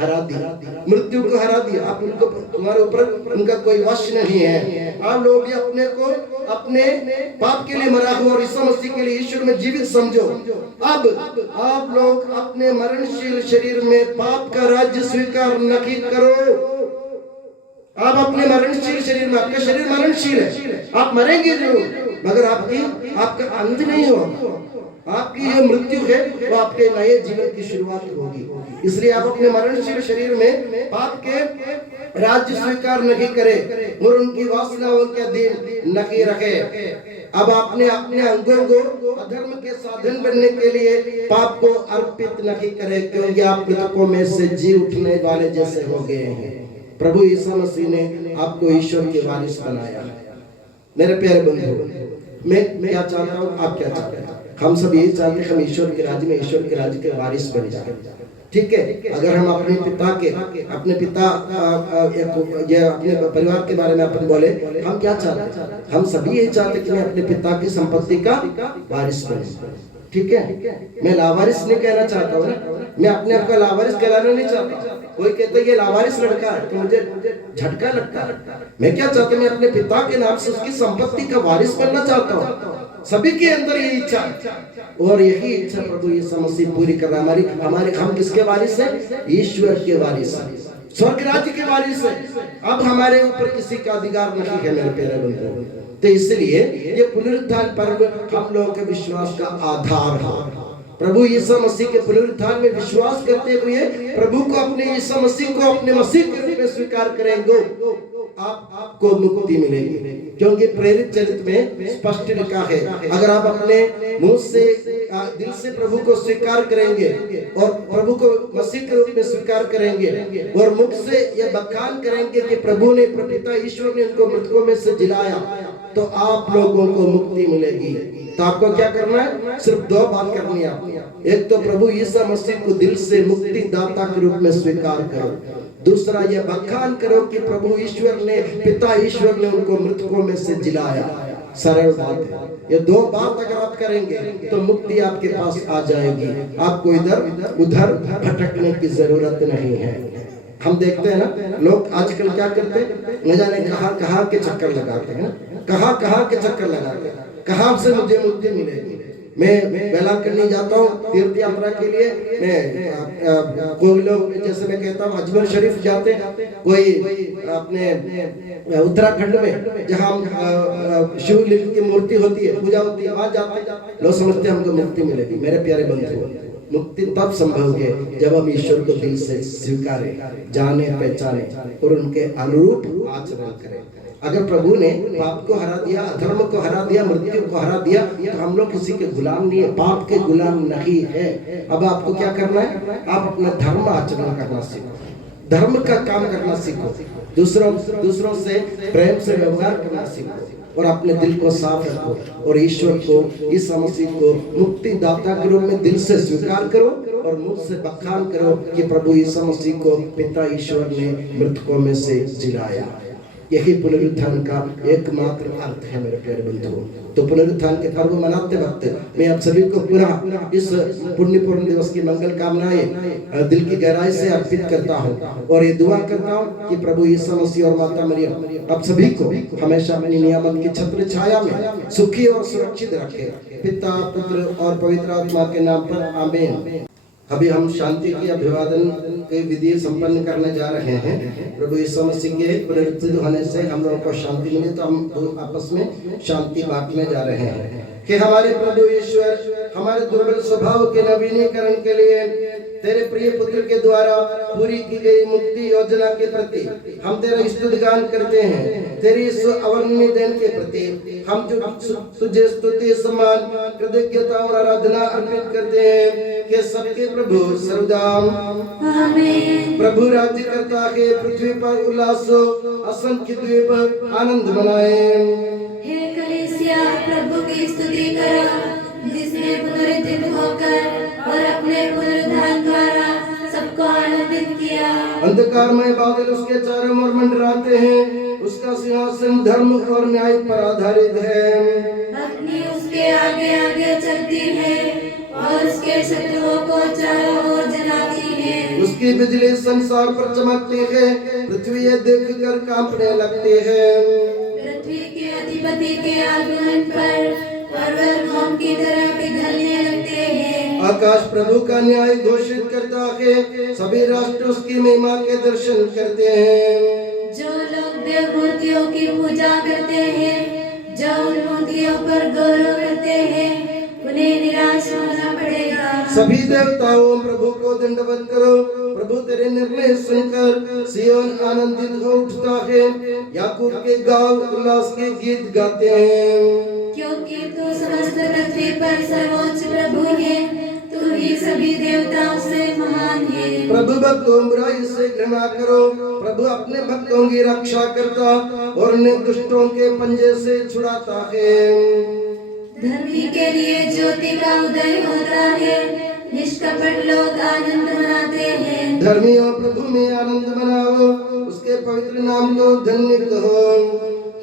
हरा दिया, मृत्यु को हरा दिया। आप उनको, तुम्हारे ऊपर उनका कोई वश नहीं है। आप लोग भी अपने को अपने पाप के लिए मरा हुआ और यीशु मसीह के लिए ईश्वर में जीवित समझो। अब आप लोग अपने मरणशील शरीर में पाप का राज्य स्वीकार नहीं करो। आप अपने मरणशील शरीर में, आपका शरीर मरणशील है, आप मरेंगे जरूर, मगर आपका अंत नहीं हो। आपकी ये मृत्यु है वो आपके नए जीवन की शुरुआत होगी। इसलिए आप अपने मरणशील शरीर में पाप के राज्य स्वीकार नहीं करें और उनकी वासनाओं के अधीन नहीं रखे। अब आपने अपने अंगों को अधर्म के साधन बनने के लिए पाप को अर्पित नहीं करें, क्योंकि आप मृतकों में से जी उठने वाले जैसे हो गए हैं। प्रभु यीशु मसीह ने आपको ईश्वर के वारिस बनाया। मेरे प्यारे बंधु, मैं क्या चाहता हूँ, आप क्या चाहते हैं? हम सब यही चाहते हैं हम ईश्वर के राज्य में, ईश्वर के राज्य के वारिस बन जाए। ठीक है, अगर हम अपने पिता अपने परिवार के बारे में अपन बोले, हम क्या चाहते हैं? हम सभी यही चाहते कि मैं अपने पिता की संपत्ति का वारिस बने। ठीक है, मैं लावारिस नहीं कहना चाहता हूँ ना, मैं अपने आप को लावारिस कहलाना नहीं चाहता। कोई कहता है ये लावारिस लड़का है तो मुझे झटका लगता है। मैं क्या चाहता हूँ, मैं अपने पिता के नाम से उसकी संपत्ति का वारिस बनना चाहता हूँ। सभी के अंदर ये इच्छा, और यही इच्छा प्रभु यीशु मसीह पूरी कर रहा है। हमारे हम किसके वारिस हैं? ईश्वर के वारिस हैं, स्वर्ग राज्य के वारिस हैं। अब हमारे ऊपर किसी का अधिकार नहीं है मेरे प्यारे बंधु। तो इसलिए ये पुनरुत्थान पर्व हम लोगों के विश्वास का आधार है। प्रभु यीशु मसीह के पुनरुत्थान में विश्वास करते हुए प्रभु को, अपने यीशु मसीह को अपने मसीह के रूप में स्वीकार करेंगे, आपको मुक्ति मिलेगी। क्योंकि प्रेरित चरित्र में स्पष्ट लिखा है, अगर आप अपने मुंह से दिल से प्रभु को स्वीकार करेंगे और प्रभु को मसीह के रूप में स्वीकार करेंगे और मुख से यह बखान करेंगे कि प्रभु ने, पिता ईश्वर ने उनको मृतकों में से जिलाया, तो आप लोगों को मुक्ति मिलेगी। तो आपको क्या करना है? सिर्फ दो बात करनी है आपको। एक तो प्रभु यीशु मसीह को दिल से मुक्ति दाता के रूप में स्वीकार करो। दूसरा यह बखान करो कि प्रभु ईश्वर ने, पिता ईश्वर ने उनको मृतकों में से जिलाया। सरल बात है। ये दो बात अगर आप करेंगे तो मुक्ति आपके पास आ जाएगी। आपको इधर उधर भटकने की जरूरत नहीं है। हम देखते हैं ना, लोग आजकल क्या करते हैं, न जाने कहाँ के चक्कर लगाते हैं, कहाँ के चक्कर लगाते हैं, कहाँ से मुझे मुक्ति मिलेगी। मैं बेला करने जाता हूँ तीर्थ यात्रा के लिए। मैं कोई लोग, जैसे मैं कहता हूँ अजमेर शरीफ जाते हैं, कोई अपने उत्तराखंड में जहाँ शिवलिंग की मूर्ति होती है, पूजा होती है, वहां जाते हैं, लोग समझते हैं हमको मुक्ति मिलेगी। मेरे प्यारे बंधु, मुक्ति तब संभव है जब हम ईश्वर को दिल से स्वीकारें, जाने, पहचाने और उनके अनुरूप आचरण करें। अगर प्रभु ने पाप को हरा दिया, अधर्म को हरा दिया, मृत्यु को हरा दिया, तो हम लोग किसी के गुलाम नहीं है, पाप के गुलाम नहीं है। अब आपको क्या करना है? आप अपना धर्म आचरण करना सीखो, धर्म का काम करना सीखो, दूसरों से प्रेम से व्यवहार करना सीखो और अपने दिल को साफ रखो और ईश्वर को, यीशु मसीह को मुक्ति दाता के रूप में दिल से स्वीकार करो और मुंह से बखान करो कि प्रभु यीशु मसीह को पिता ईश्वर ने मृतकों में से जिलाया। यही पुनरुत्थान का एकमात्र अर्थ है मेरे प्यारे बंधुओं। तो पुनरुत्थान के पर्व मनाते वक्त मैं आप सभी को पुनः इस पुण्यपूर्ण दिवस की मंगल कामनाएं दिल की गहराई से अर्पित करता हूं और ये दुआ करता हूं कि प्रभु यीशु मसीह और माता मरियम आप सभी को हमेशा अपनी नियामत की छत्र छाया में सुखी और सुरक्षित रखे। पिता, पुत्र और पवित्र आत्मा के नाम पर आमीन। अभी हम शांति की अभिवादन की विधि संपन्न करने जा रहे हैं। प्रभु यीशु मसीह के पुनरुत्थित होने से हम लोगों को शांति मिली, तो हम आपस में शांति बांटने जा रहे हैं कि हमारे प्रभु ईश्वर हमारे दुर्बल स्वभाव के नवीनीकरण के लिए तेरे प्रिय पुत्र के द्वारा पूरी की गई मुक्ति योजना के प्रति हम तेरा स्तुतिगान करते हैं। तेरी इस अवर्णनीय देन के प्रति हम जो तुझे स्तुति, सम्मान, कृतज्ञता और आराधना अर्पित करते हैं कि सबके प्रभु सर्वदा आमीन। प्रभु राज्य करता है, पृथ्वी पर उल्लास असंख्य द्वीप आनंद मनाए। हे कलीसिया, प्रभु की स्तुति करो, जिसने पुनरुत्थित होकर और अपने पुनरुत्थान द्वारा सबको आनंदित किया। अंधकारमय बादल उसके चारों ओर मंडराते हैं, उसका सिंहासन धर्म और न्याय पर आधारित है। अग्नि उसके आगे आगे चलती है और उसके शत्रुओं को चारों ओर जलाती है। उसकी बिजली संसार पर चमकती है, पृथ्वी ये देखकर कांपने लगती है। पृथ्वी के अधिपति के आगमन पर पर्वत मोम की तरह पिघलने लगते हैं। आकाश प्रभु का न्याय घोषित करता है, सभी राष्ट्र उसकी महिमा के दर्शन करते हैं। जो लोग देव मूर्तियों की पूजा करते हैं, जो उन मूर्तियों पर गौरव करते हैं, उन्हें निराश होना पड़ेगा। सभी देवताओं प्रभु को दंडवत करो। प्रभु तेरे निर्णय सुनकर सियोन आनंदित हो उठता है। याकूब के गांव उल्लास के गीत गाते हैं। क्योंकि तू समस्त पृथ्वी पर सर्वोच्च प्रभु है, तू ही सभी देवताओं से महान है। प्रभु भक्तों बुराई से घृणा करो। प्रभु अपने भक्तों की रक्षा करता और उन्हें दुष्टों के पंजे से छुड़ाता है। धर्मी के लिए ज्योति का उदय होता है, निष्कपट लोग आनंद मनाते हैं। धर्मियों प्रभु में आनंद मनाओ, उसके पवित्र नाम को धन्य कहो।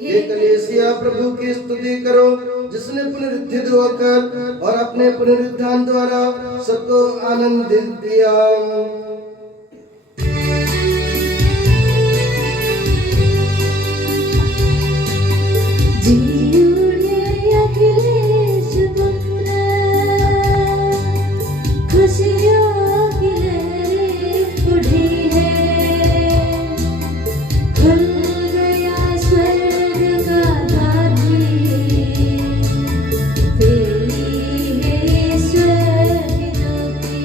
ये कलीसिया प्रभु की स्तुति करो, जिसने पुनरुत्थित होकर और अपने पुनरुत्थान द्वारा सबको आनंदित किया। खुशियों की लहरें उठी है, खुल गया स्वर्ग का द्वार भी, फैली है ईश्वर की ज्योति।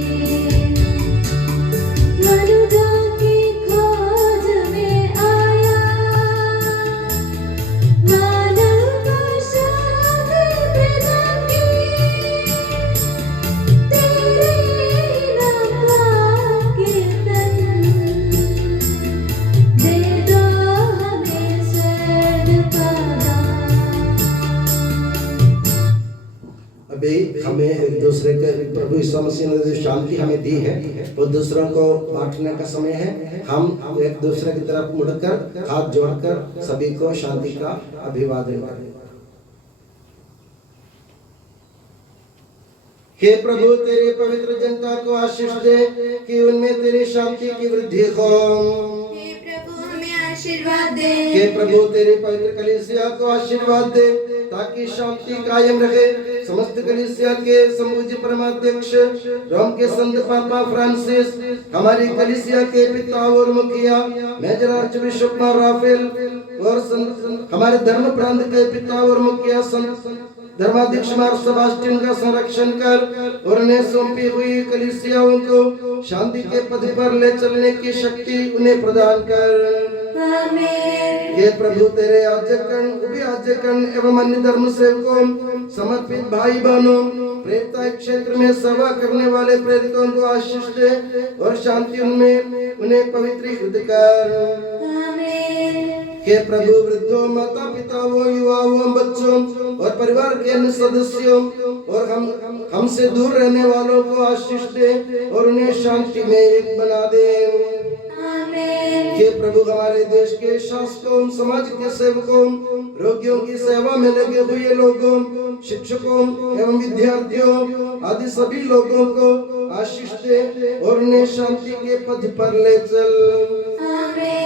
मनुष्यों की खोज में आया, मानव को शांति प्रदान की। अभी हमें एक दूसरे के प्रभु यीशु मसीह ने जो शांति हमें दी है वो दूसरों को बांटने का समय है। हम एक दूसरे की तरफ मुड़कर हाथ जोड़कर सभी को शांति का अभिवादन करें। हे प्रभु तेरे पवित्र जनता को आशीष दे कि उनमें तेरी शांति की वृद्धि हो। हे प्रभु हमें आशीर्वाद दे। हे प्रभु तेरे पवित्र कलीसिया को आशीर्वाद दे ताकि शांति कायम रहे। समस्त कलीसिया के समूचे परमाध्यक्ष रोम के संत पापा फ्रांसिस, हमारी कलीसिया के पिता और मुखिया मेजर आर्चबिशप राफेल और हमारे धर्म प्रांत के पिता और मुखिया संत धर्माध्यक्ष मार सेबास्टियन का संरक्षण कर और उन्हें सौंपी हुई कलीसियाओं को शांति के पथ पर ले चलने की शक्ति उन्हें प्रदान कर। आमीन। हे प्रभु तेरे याजकगण, उपयाजकगण एवं अन्य धर्म सेवकों, समर्पित भाई बहनों, प्रेरिताई क्षेत्र में सेवा करने वाले प्रेरितों को आशीष दे और शांति उनमें उन्हें पवित्रीकृत कर। आमीन। हे प्रभु वृद्धों, माता पिताओं, युवाओं, बच्चों और परिवार के अन्य सदस्यों और हमसे दूर रहने वालों को आशीष दे और उन्हें शांति में एक बना दे। आमीन। हे प्रभु हमारे देश के शासकों, समाज के सेवकों, रोगियों की सेवा में लगे हुए लोगों, शिक्षकों एवं विद्यार्थियों आदि सभी लोगों को आशीष दे और उन्हें शांति के पथ पर ले चल। आमीन।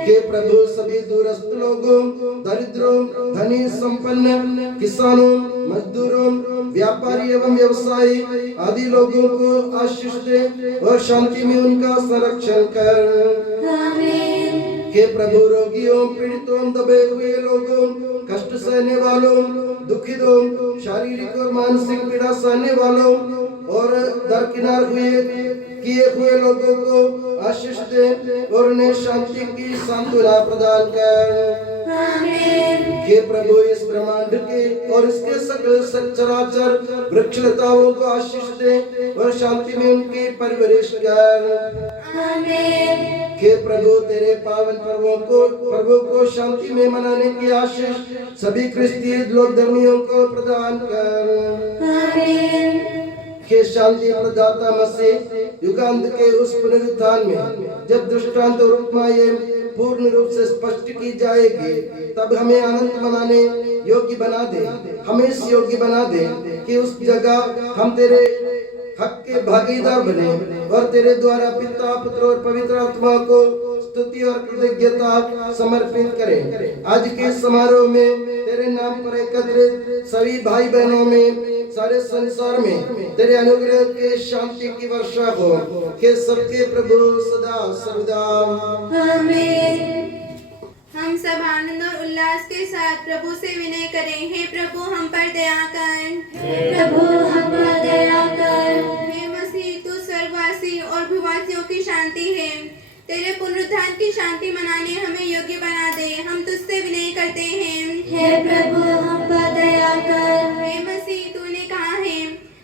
हे प्रभु सभी दूरस्थ लोगों, दरिद्रों, धनी, संपन्न, किसानों, मजदूरों, व्यापारी एवं व्यवसायी आदि लोगों को आशीष दे और शांति में उनका संरक्षण कर। आमीन। हे प्रभु रोगियों, पीड़ितों, दबे हुए लोगों, कष्ट सहने वालों, दुखितों, शारीरिक और मानसिक पीड़ा सहने वालों और दरकिनार किए हुए लोगों को आशीष दे और उन्हें शांति की सांत्वना प्रदान कर। आमीन। हे प्रभु इस ब्रह्मांड के और इसके सकल सचराचर वृक्षलताओं को आशीष दे और शांति में उनकी परवरिश कर। आमीन। हे प्रभु तेरे पावन पर्वों को शांति में मनाने की आशीष सभी क्रिस्तीय लोक धर्मियों को प्रदान कर। आमीन। हे शांति प्रदाता मसीह, युगांत के उस पुनरुत्थान में जब दृष्टांत और उपमाएं पूर्ण रूप से स्पष्ट की जाएगी, तब हमें आनंद मनाने योग्य बना दे। हमें इस योग्य बना दे कि उस जगह हम तेरे हक के भागीदार बने और तेरे द्वारा पिता, पुत्र और पवित्र आत्मा को स्तुति और कृतज्ञता समर्पित करें। आज के समारोह में तेरे नाम पर एकत्रित सभी भाई बहनों में सारे संसार में तेरे अनुग्रह के शांति की वर्षा हो। के सबके प्रभु सदा सर्वदा। आमीन। हम सब आनंद और उल्लास के साथ प्रभु से विनय करें। हे प्रभु हम पर दया कर। हे प्रभु हम पर दया कर। हे मसीह तू स्वर्गवासी और भूवासियों की शांति है। तेरे पुनरुत्थान की शांति मनाने हमें योग्य बना दे। हम तुझसे विनय करते हैं। हे प्रभु हम पर दया कर। हे मसीह तूने कहा है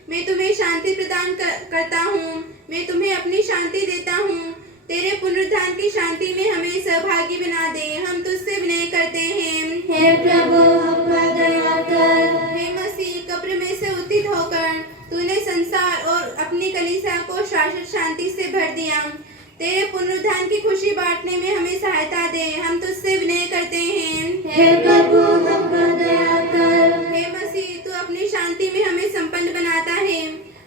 मैं तुम्हें शांति प्रदान करता हूँ, मैं तुम्हें अपनी शांति देता हूँ। तेरे पुनरुत्थान की शांति में हमें सहभागी बना दे। हम तुझसे विनय करते हैं। हे प्रभु हम पर दया कर। हे मसीह कब्र में से उत्थित होकर तूने संसार और अपनी कलीसिया को शाश्वत शांति से भर दिया। तेरे पुनरुत्थान की खुशी बांटने में हमें सहायता दे। हम तुझसे विनय करते हैं। हे प्रभु हम पर दया कर। हे मसीह तू अपनी शांति में हमें संपन्न बनाता है।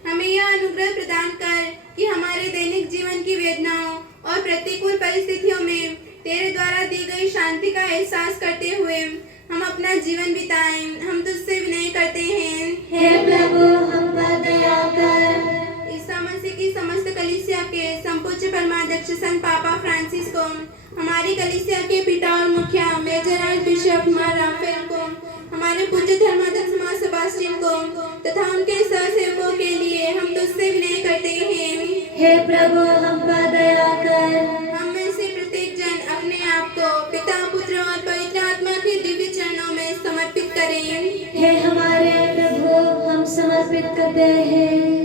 हमें यह अनुग्रह प्रदान कर कि हमारे दैनिक जीवन की वेदनाओं और प्रतिकूल परिस्थितियों में तेरे द्वारा दी गई शांति का एहसास करते हुए हम अपना जीवन बिताएं। हम तुझसे विनय करते हैं। हे प्रभु हम पर दया कर। ईसा मसीह की समस्त कलीसिया के संपूज्य परमाध्यक्ष संत पापा फ्रांसिस को, हमारी कलीसिया के पिता और मुखिया मेजर आर्च बिशप मार राफेल को, हमारे पूज्य धर्माध्यक्ष मार सेबास्टियन को तथा उनके सहसेवकों के लिए हम तुझसे विनय करते हैं। हे प्रभु हम पर दया कर। हम में से प्रत्येक जन अपने आप को पिता पुत्र और पवित्र आत्मा के दिव्य चरणों में समर्पित करें। हे हमारे प्रभु हम समर्पित करते हैं।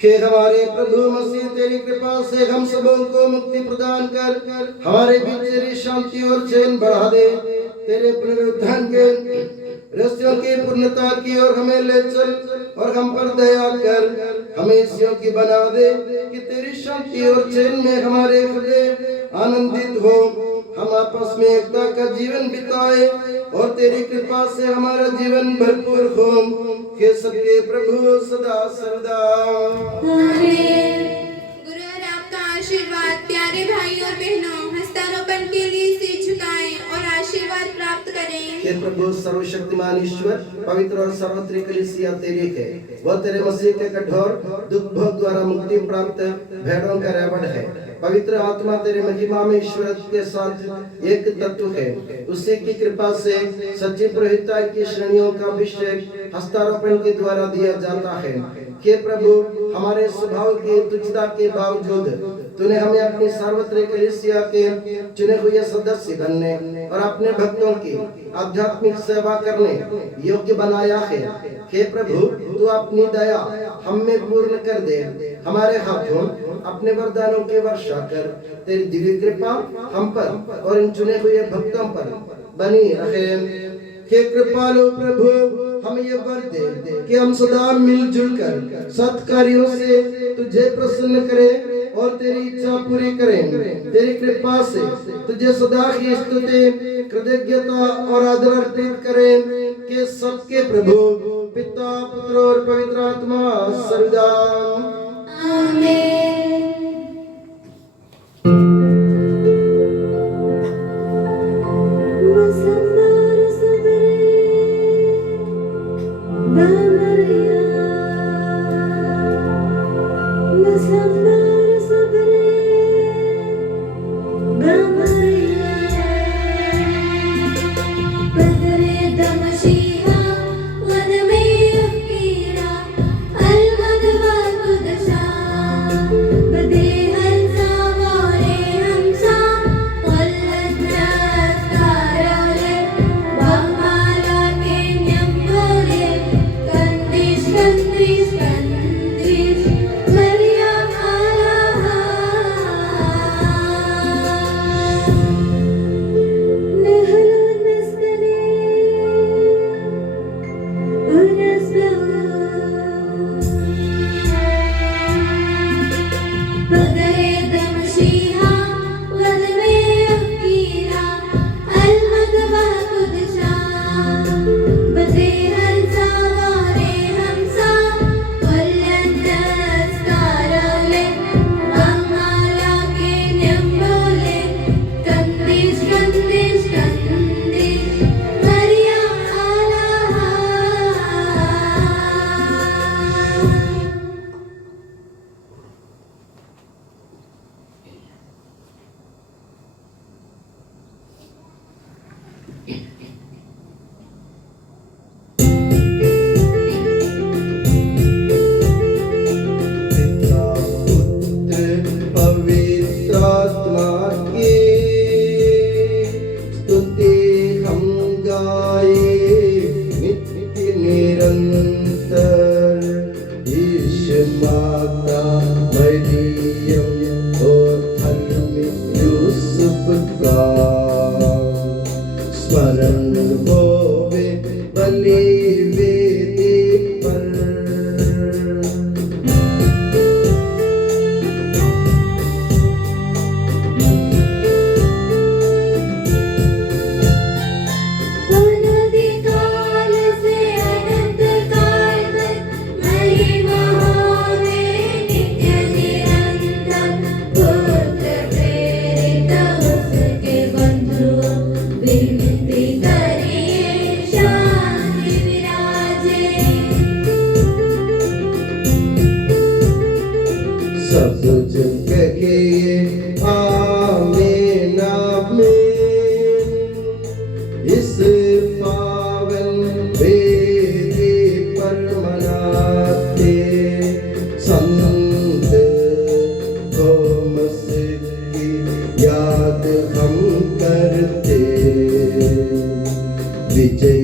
हे हमारे प्रभु मसीह तेरी कृपा से हम सबों को मुक्ति प्रदान कर हमारे बीच तेरी शांति और चैन बढ़ा दे। तेरे पुनरुत्थान के रहस्यों की पूर्णता की ओर हमें ले चल और हम पर दया कर। हमें इस योग्य बना दे कि तेरी शांति और चैन में हमारे हृदय आनंदित हो। हम आपस में एकता का जीवन बिताए और तेरी कृपा से हमारा जीवन भरपूर हो। हे सबके प्रभु सदा सर्वदा। गुरु और आपका आशीर्वाद प्यारे भाई और बहनों हस्तारोपण के लिए सिर झुकाएं और आशीर्वाद प्राप्त करें। हे प्रभु सर्वशक्तिमान ईश्वर पवित्र और सर्वत्र कलीसिया तेरी है। वह तेरे मसीह के कठोर दुख भोग द्वारा मुक्ति प्राप्त भेड़ों का रेवड़ है। पवित्र आत्मा तेरे महिमा में ईश्वर के साथ एक तत्व है। उसी की कृपा से सच्ची पुरोहिता की श्रेणियों का अभिषेक हस्तारोपण के द्वारा दिया जाता है। हे प्रभु हमारे स्वभाव की तुच्छता के बावजूद तूने हमें अपनी सार्वत्रिक कलीसिया के चुने हुए सदस्य बनने और अपने भक्तों की आध्यात्मिक सेवा करने योग्य बनाया है। हे प्रभु तू अपनी दया हम में पूर्ण कर दे। हमारे हाथों अपने वरदानों की वर्षा कर। तेरी दिव्य कृपा हम पर और इन चुने हुए भक्तों पर बनी रहे। हे कृपालु प्रभु हमें ये वर दे कि हम सदा मिलजुल कर सत्कार्यों से तुझे प्रसन्न करें और तेरी इच्छा पूरी करें। तेरी कृपा से तुझे सदा की स्तुति कृतज्ञता और आदर अर्पित करें कि सबके प्रभु पिता पुत्र और पवित्र आत्मा सर्वदा। आमीन। Al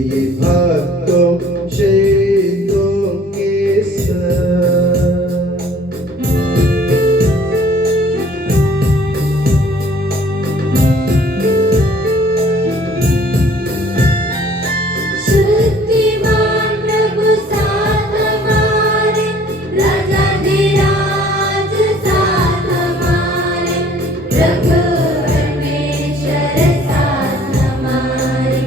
ये भक्तों शहीदों के सर। शक्तिमान प्रभु साथ हमारे, राजा धीराज साथ हमारे, रघुवर मेश्वर साथ हमारे,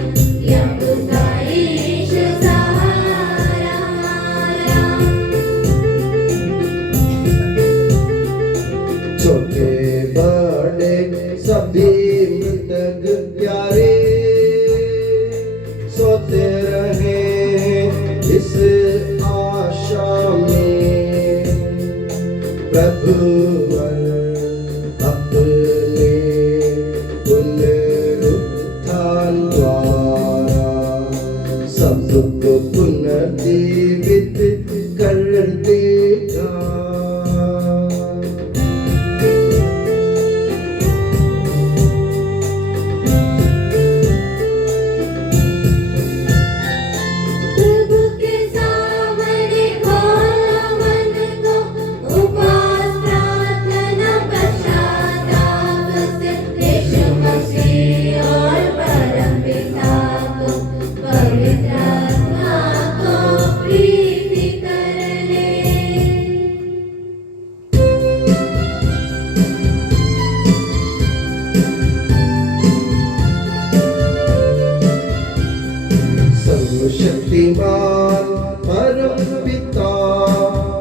यमुना ईश सहारा हमारा। छोटे बड़े सभी मृतक प्यारे सोते रहे इस आशा में, प्रभु अपने पुनरुत्थान द्वारा सबको पुनर्जीवित कर देगा। प्रभु के सामने खोलो मन को, उपवास प्रार्थना पश्चाताप से, यीशु मसीह और परमपिता को, पवित्र आत्मा को प्रीति कर ले। सर्वशक्तिमान परम पिता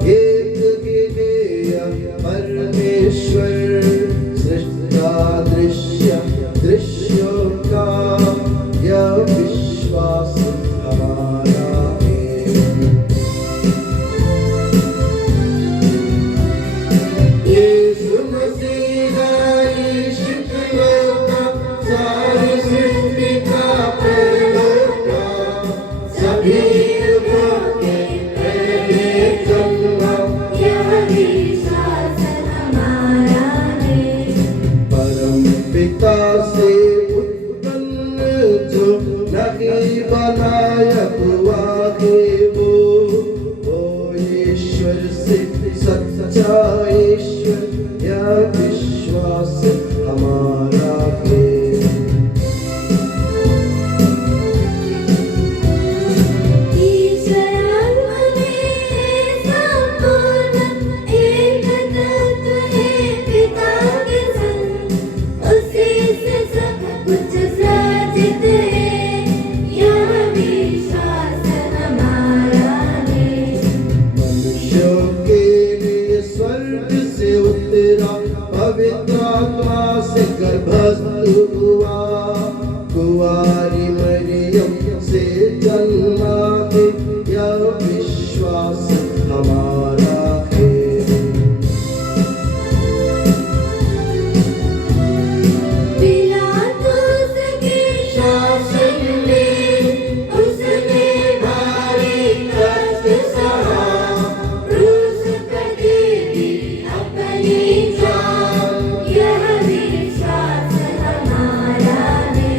एक गिरिय परमेश्वर, सृष्टा दृश्य दृश्यों का यह विश्वास हमारा है। यीशु मसीह ईश्वर का सारी सृष्टि का प्रलोका, सभी युगों के पहले जन्मा, यह विश्वास हमारा है। परम पिता से उत्पन्न जो नहीं बनाया हुआ है वो ईश्वर से सच्चा ईश्वर, यह विश्वास हमारा है। ईश्वर में संपूर्ण एक तत्व है पिता के संग, उसी से सब कुछ सृजित है, यह विश्वास हमारा है। मनुष्यों के लिए स्वर्ग से उतरा पवित्र आत्मा से गर्भस्थ हुआ, कुंवारी मरियम से जन्मा है, यह विश्वास हमारा है। पिलातुस के शासन में उसने भारी कष्ट सहा, क्रूस पर दे दी अपनी जान, यह विश्वास हमारा है।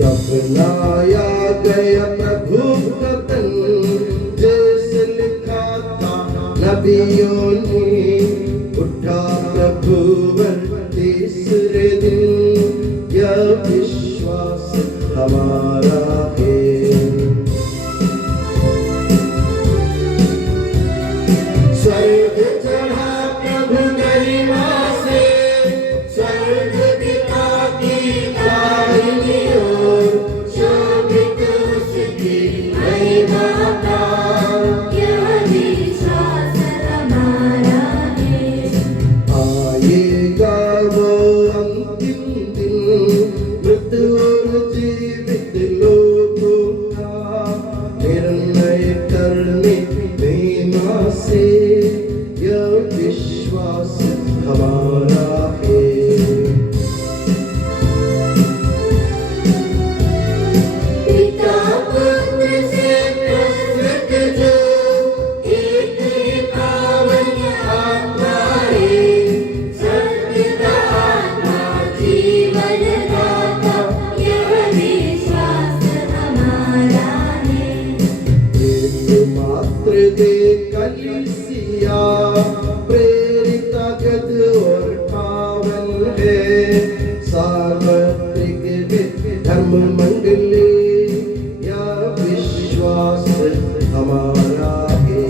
दफनाया गया प्रभु का तन, जैसे लिखा था नबियों ने, उठा प्रभु तीसरे दिन, यह विश्वास हमारा है। स्वर्ग चढ़ा प्रभु गरिमा से, स्वर्ग पिता की दाहिनी ओर, शोभित उसकी महिमा का, यह विश्वास हमारा है। आएगा वो अंतिम दिन, मृत और जीवित लोगों का निर्णय करने महिमा से, यह विश्वास हमारा है। पिता पुत्र दे कलीसिया प्रेरित गद और पावन है, सार्वत्रिक धर्म मंडली या विश्वास हमारा है।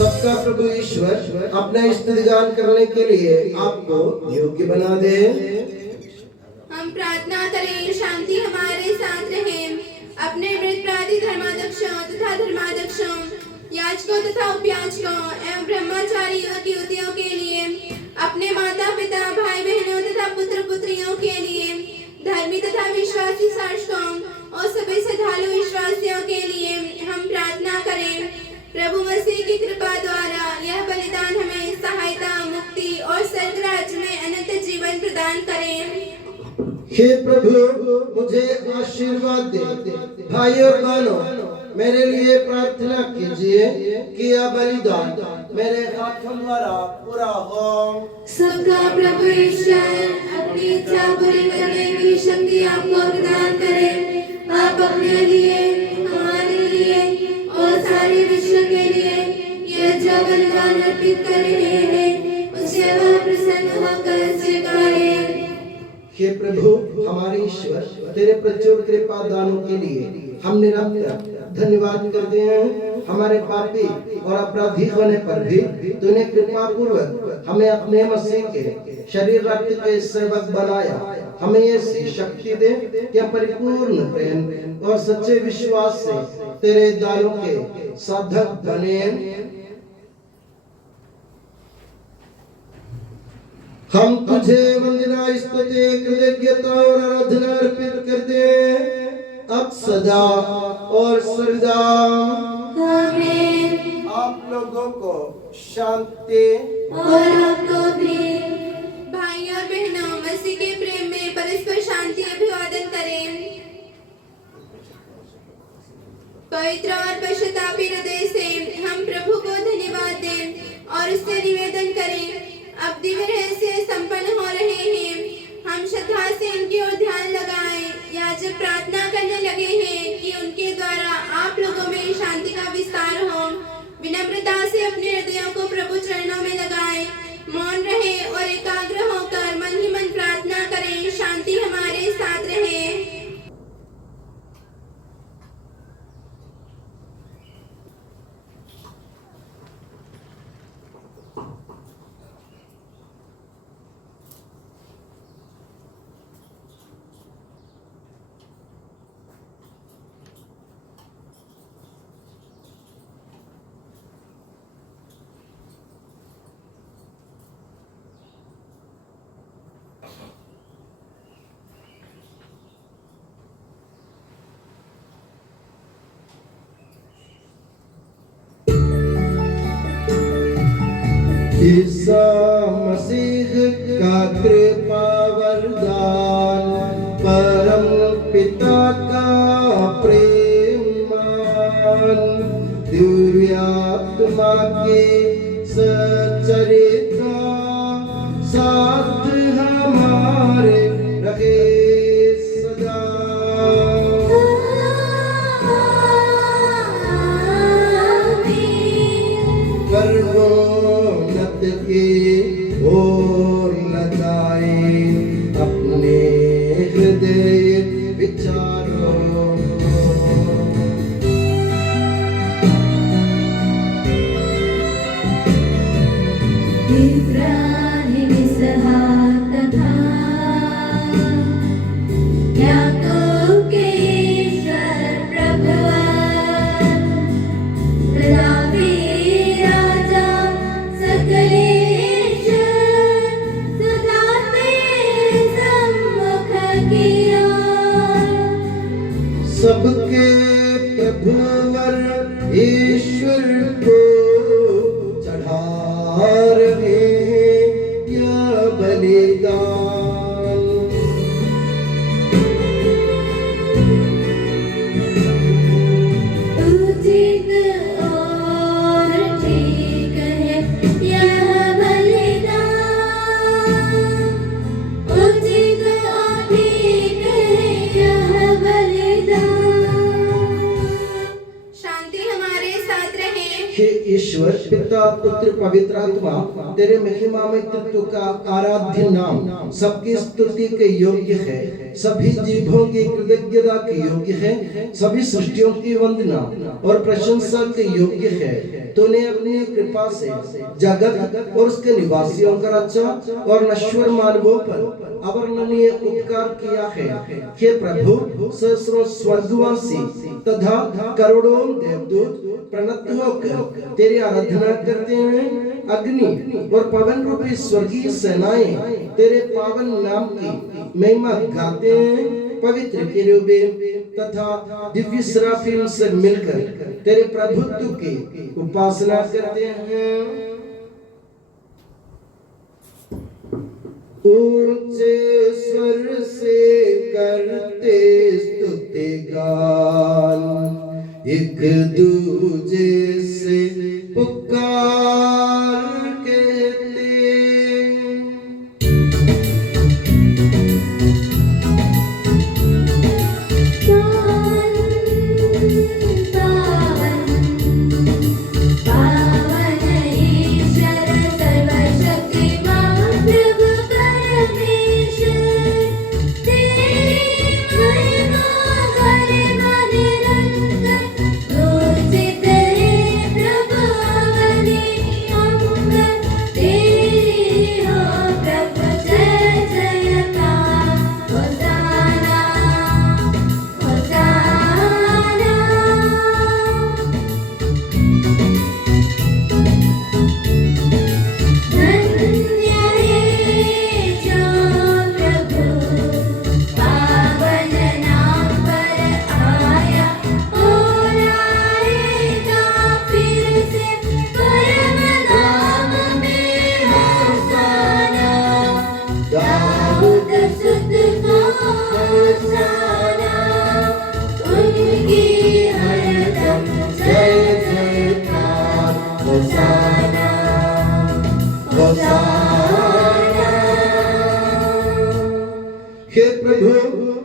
सबका प्रभु ईश्वर अपना स्तुतिगान करने के लिए आपको योग्य बना दे। हम प्रार्थना करें, शांति हमारे साथ रहे। अपने वृत्तवादी धर्माध्यक्षों तथा धर्माध्यक्षों, याजकों तथा उपयाजकों एवं ब्रह्मचारी युवतियों के लिए, अपने माता पिता भाई बहनों तथा पुत्र पुत्रियों के लिए, धर्मी तथा विश्वासी शासकों और सभी श्रद्धालु विश्वासियों के लिए हम प्रार्थना करें। प्रभु मसीह की कृपा द्वारा यह बलिदान हमें सहायता, मुक्ति और स्वर्ग राज्य में अनंत जीवन प्रदान करें। हे प्रभु मुझे आशीर्वाद दे। भाई और बहनों, मेरे लिए प्रार्थना कीजिए कि यह बलिदान मेरे हाथों द्वारा पूरा हो। सबका प्रभु ईश्वर अपनी इच्छा पूरी करने की शक्ति आपको प्रदान करे। आप अपने लिए, हमारे लिए और सारे विश्व के लिए यह जो बलिदान अर्पित कर रहे हैं, उसे वह प्रसन्न होकर स्वीकारें। हे प्रभु हमारे ईश्वर, तेरे प्रचुर कृपा दानों के लिए हम निरंतर धन्यवाद करते हैं। हमारे पापी और अपराधी होने पर भी तूने कृपा पूर्वक हमें अपने मसीह के शरीर रक्त के सेवक बनाया। हमें ऐसी शक्ति दे कि हम परिपूर्ण प्रेम और सच्चे विश्वास से तेरे दानों के साधक बने। हम तुझे वंदना, स्तुति, कृतज्ञता और आराधना अर्पित करते हैं अब सदा और सर्वदा। आमीन। आप लोगों को शांति। और आपको भी। भाई और बहनों, मसीह के प्रेम में परस्पर शांति अभिवादन करें। पवित्र और पश्चातापी हृदय से हम प्रभु को धन्यवाद दें और उससे निवेदन करें। अब दिव्य रहस्य संपन्न हो रहे हैं। हम श्रद्धा से इनकी ओर ध्यान लगाएं। याजक प्रार्थना करने लगे हैं कि उनके द्वारा आप लोगों में शांति का विस्तार हो। विनम्रता से अपने हृदयों को प्रभु चरणों में लगाएं। मौन रहे और एकाग्र होकर मन ही मन प्रार्थना करें। शांति हमारे साथ रहे। ईसा मसीह का कृपा वरदान, परम पिता का प्रेम, दिव्य आत्मा के सचरिता साथ हमारे रहे सदा। सर्वोन्नत के ओर लगाए अपने हृदय विचारों। इब्राहिम, इसहाक तथा याकूब के ईश्वर प्रभुवान, प्रतापी राजा सकल ईश्वर, सदा तेरे सम्मुख किया। सबके प्रभुवर ईश्वर को चढ़ा रहे ईश्वर पिता पुत्र पवित्र आत्मा तेरे महिमामय तत्व का आराध्य नाम सबकी स्तुति के योग्य है, सभी जीवों की कृतज्ञता के योग्य है, सभी सृष्टियों की वंदना और प्रशंसा के योग्य है। तूने अपनी कृपा से जगत और उसके निवासियों का रक्षा और नश्वर मानवों पर अवर्णनीय उपकार किया है। हे प्रभु, सहस्रों स्वर्गवासी तथा करोड़ों देवदूत प्रणत होकर तेरी आराधना करते हैं। अग्नि और पवन रूपी स्वर्गीय सेनाएं तेरे पावन नाम की महिमा गाते हैं। पवित्र केरूबीम तथा दिव्य सराफीम से मिलकर तेरे प्रभुत्व की उपासना करते हैं। ऊंचे स्वर से करते स्तुति गान, एक दूजे से पुकार कहते। हे प्रभु,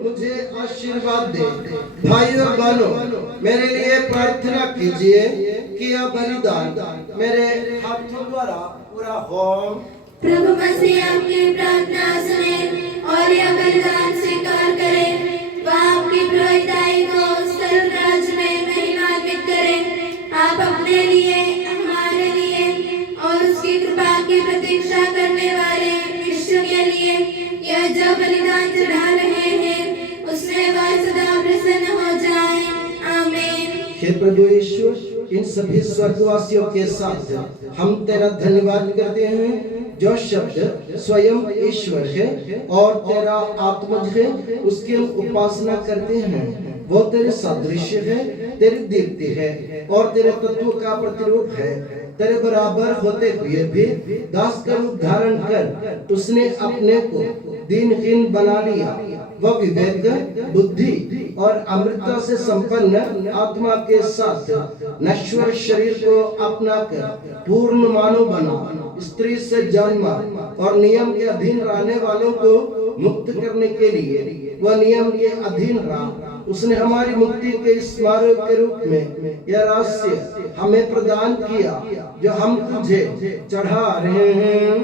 मुझे आशीर्वाद दे। भाइयों बहनों, मेरे लिए प्रार्थना कीजिए कि यह बलिदान मेरे हाथों द्वारा पूरा हो। प्रभु मसीह आपकी प्रार्थना सुने और यह बलिदान स्वीकार करे। वह आपकी पुरोहिताई को स्वर्ग राज्य में महिमान्वित करे। आप अपने लिए, हमारे लिए और उसकी कृपा की प्रतीक्षा करने वाले विश्व के लिए यह जो बलिदान चढ़ा रहे हैं, उसमें वह सदा प्रसन्न हो जाए। आमीन। हे प्रभु ईश्वर, इन सभी स्वर्गवासियों के साथ हम तेरा धन्यवाद करते हैं जो शब्द स्वयं ईश्वर है और तेरा आत्मज है, उसकी हम उपासना करते हैं। वो तेरे सादृश्य है, तेरी दीप्ति है और तेरे तत्व का प्रतिरूप है। तेरे बराबर होते हुए भी दास का रूप धारण कर उसने अपने को दीनहीन बना लिया। वह विवेक, बुद्धि और अमृतता से संपन्न आत्मा के साथ नश्वर शरीर को अपनाकर पूर्ण मानव बना। स्त्री से जन्मा और नियम के अधीन रहने वालों को मुक्त करने के लिए वह नियम के अधीन रहा। उसने हमारी मुक्ति के स्मारक के रूप में यह रहस्य हमें प्रदान किया जो हम तुझे चढ़ा रहे हैं।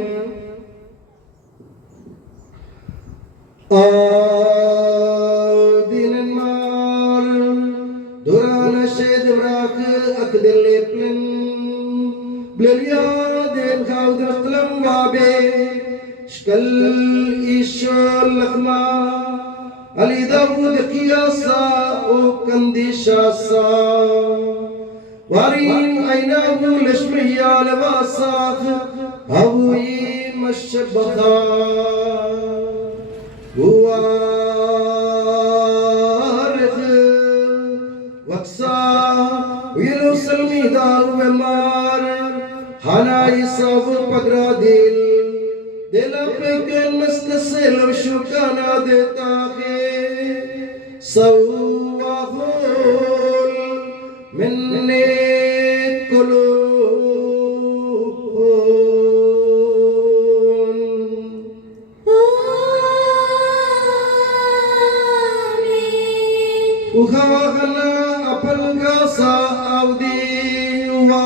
Ali Dawud Kiyasa O Kandishasa Warin Ainabu Lashmiya Lavasakh Awi Mashabakha Guarikh Waksa Wilu Salmi Daru Vemar Hana Isavu Pagradil Dela Pekan Mastasil Shukana Deta Sawahul minni kulun Ukhagana apal gasa avdi wa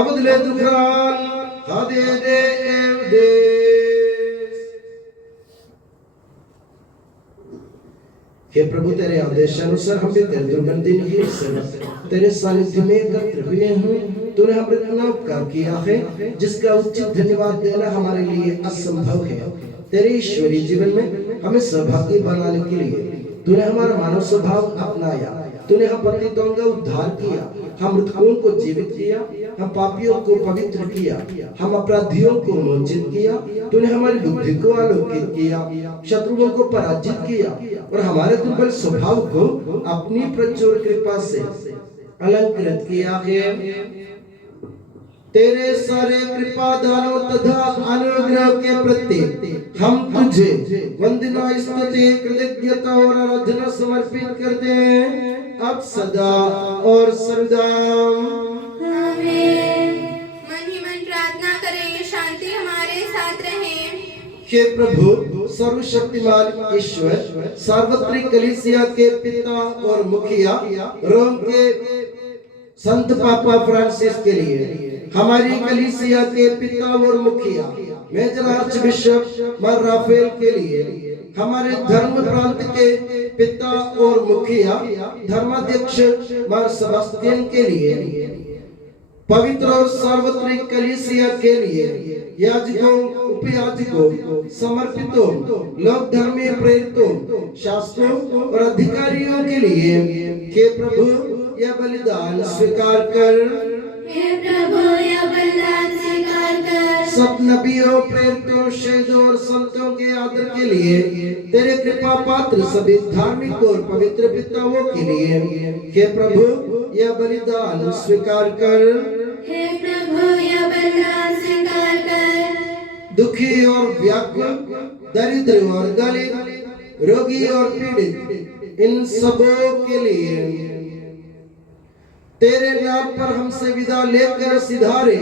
Awadh ले दुखरान हादे दे एवदेस। हे प्रभु तेरे आदेशानुसार हम भी तेरे दुर्गंध दिन की सेवा तेरे सानिध्य में एकत्र हुए हैं। तूने हम पर इतना उपकार किया है जिसका उचित धन्यवाद देना हमारे लिए असंभव है। तेरे ईश्वरीय जीवन में हमें सहभागी बनाने के लिए तूने हमारा मानव स्वभाव अपनाया। तूने हम पतितों का उद्धार किया, हम मृतकों को जीवित किया, हम पापियों को पवित्र किया, हम अपराधियों को मोचित किया। तूने हमारी बुद्धि को आलोकित किया, शत्रुओं को पराजित किया और हमारे दुर्बल स्वभाव को अपनी प्रचुर कृपा से अलंकृत किया है। तेरे सारे कृपा दानों तथा अनुग्रह के प्रति हम तुझे वंदना स्तुति कृतज्ञता और आराधना समर्पित करते हैं अब सदा और सर्वदा। आमीन। मन ही मन प्रार्थना करें, शांति हमारे साथ रहे। हे प्रभु सर्वशक्तिमान ईश्वर, सार्वत्रिक कलीसिया के पिता और मुखिया रोम के संत पापा फ्रांसिस के लिए, हमारी कलीसिया के पिता और मुखिया मेजर आर्च बिशप मर राफेल के लिए, हमारे धर्म प्रांत के पिता और मुखिया धर्माध्यक्ष मर सेबास्टियन के लिए, पवित्र और सार्वत्रिक कलीसिया के लिए, याजकों, उपयाजकों, समर्पितों, लोक धर्मी प्रेरितों, शास्त्रों और अधिकारियों के लिए, हे प्रभु यह बलिदान स्वीकार कर। हे प्रभु यह बलिदान स्वीकार कर। सब नबियों, प्रेरितों, शहीदों और संतों के आदर के लिए, तेरे कृपा पात्र सभी धार्मिक और पवित्र पिताओं के लिए, हे प्रभु यह बलिदान स्वीकार कर। हे प्रभु यह बलिदान स्वीकार कर। दुखी और व्याकुल, दरिद्र और दलित, रोगी और पीड़ित, इन सबों के लिए तेरे नाम पर हमसे विदा लेकर सिधारे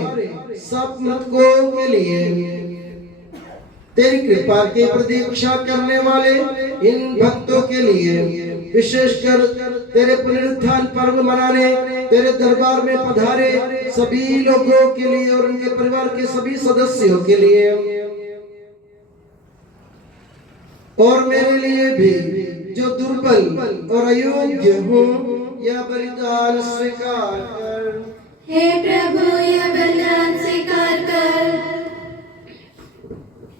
सब मृतकों के लिए, तेरी कृपा की प्रतीक्षा करने वाले इन भक्तों के लिए, विशेषकर तेरे पुनरुत्थान पर्व मनाने तेरे दरबार में पधारे सभी लोगों के लिए और उनके परिवार के सभी सदस्यों के लिए और मेरे लिए भी जो दुर्बल और अयोग्य हूँ, यह बलिदान स्वीकार कर। हे प्रभु यह बलिदान स्वीकार कर।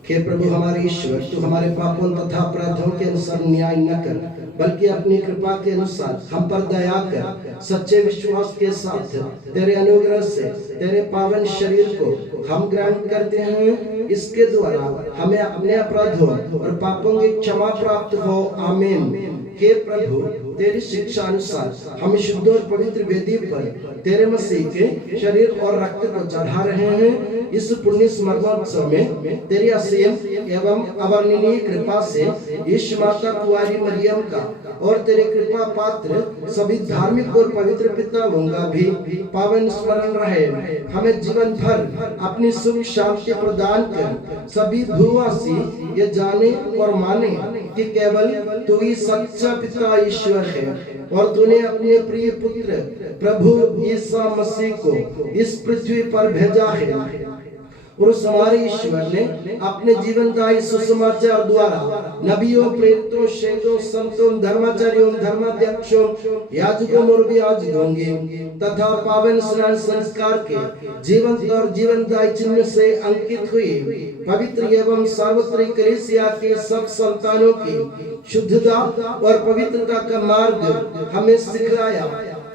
हे प्रभु हमारे ईश्वर, तू हमारे पापों तथा अपराधों के अनुसार न्याय न कर, बल्कि अपनी कृपा के अनुसार हम पर दया कर। सच्चे विश्वास के साथ तेरे अनुग्रह से तेरे पावन शरीर को हम ग्रहण करते हैं, इसके द्वारा हमें अपने अपराधों और पापों की क्षमा प्राप्त हो। आमीन। हे प्रभु तेरी शिक्षा अनुसार हम शुद्ध और पवित्र वेदी पर तेरे मसीह के शरीर और रक्त को चढ़ा रहे हैं। इस पुण्य स्मरणोत्सव में तेरी असीम एवं अवर्णनीय कृपा से यीशु माता कुंवारी मरियम का और तेरे कृपा पात्र सभी धार्मिक और पवित्र पिताओं का भी पावन स्मरण रहे। हमें जीवन भर अपनी सुख शांति प्रदान कर सभी भूवासी ये जाने और माने कि केवल तू ही सच्चा पिता ईश्वर है और तूने अपने प्रिय पुत्र प्रभु ईसा मसीह को इस पृथ्वी पर भेजा है और उस हमारे ईश्वर ने अपने जीवनदायी सुसमाचार द्वारा नबियों, प्रेरितों, शहीदों, संतों, धर्माचार्यों, धर्माध्यक्षों, याजकों और याजकों तथा पावन स्नान संस्कार के जीवंत और जीवनदायी चिन्ह से अंकित हुई पवित्र एवं सार्वत्रिक कलीसिया के सब संतानों की शुद्धता और पवित्रता का मार्ग हमें सिखाया।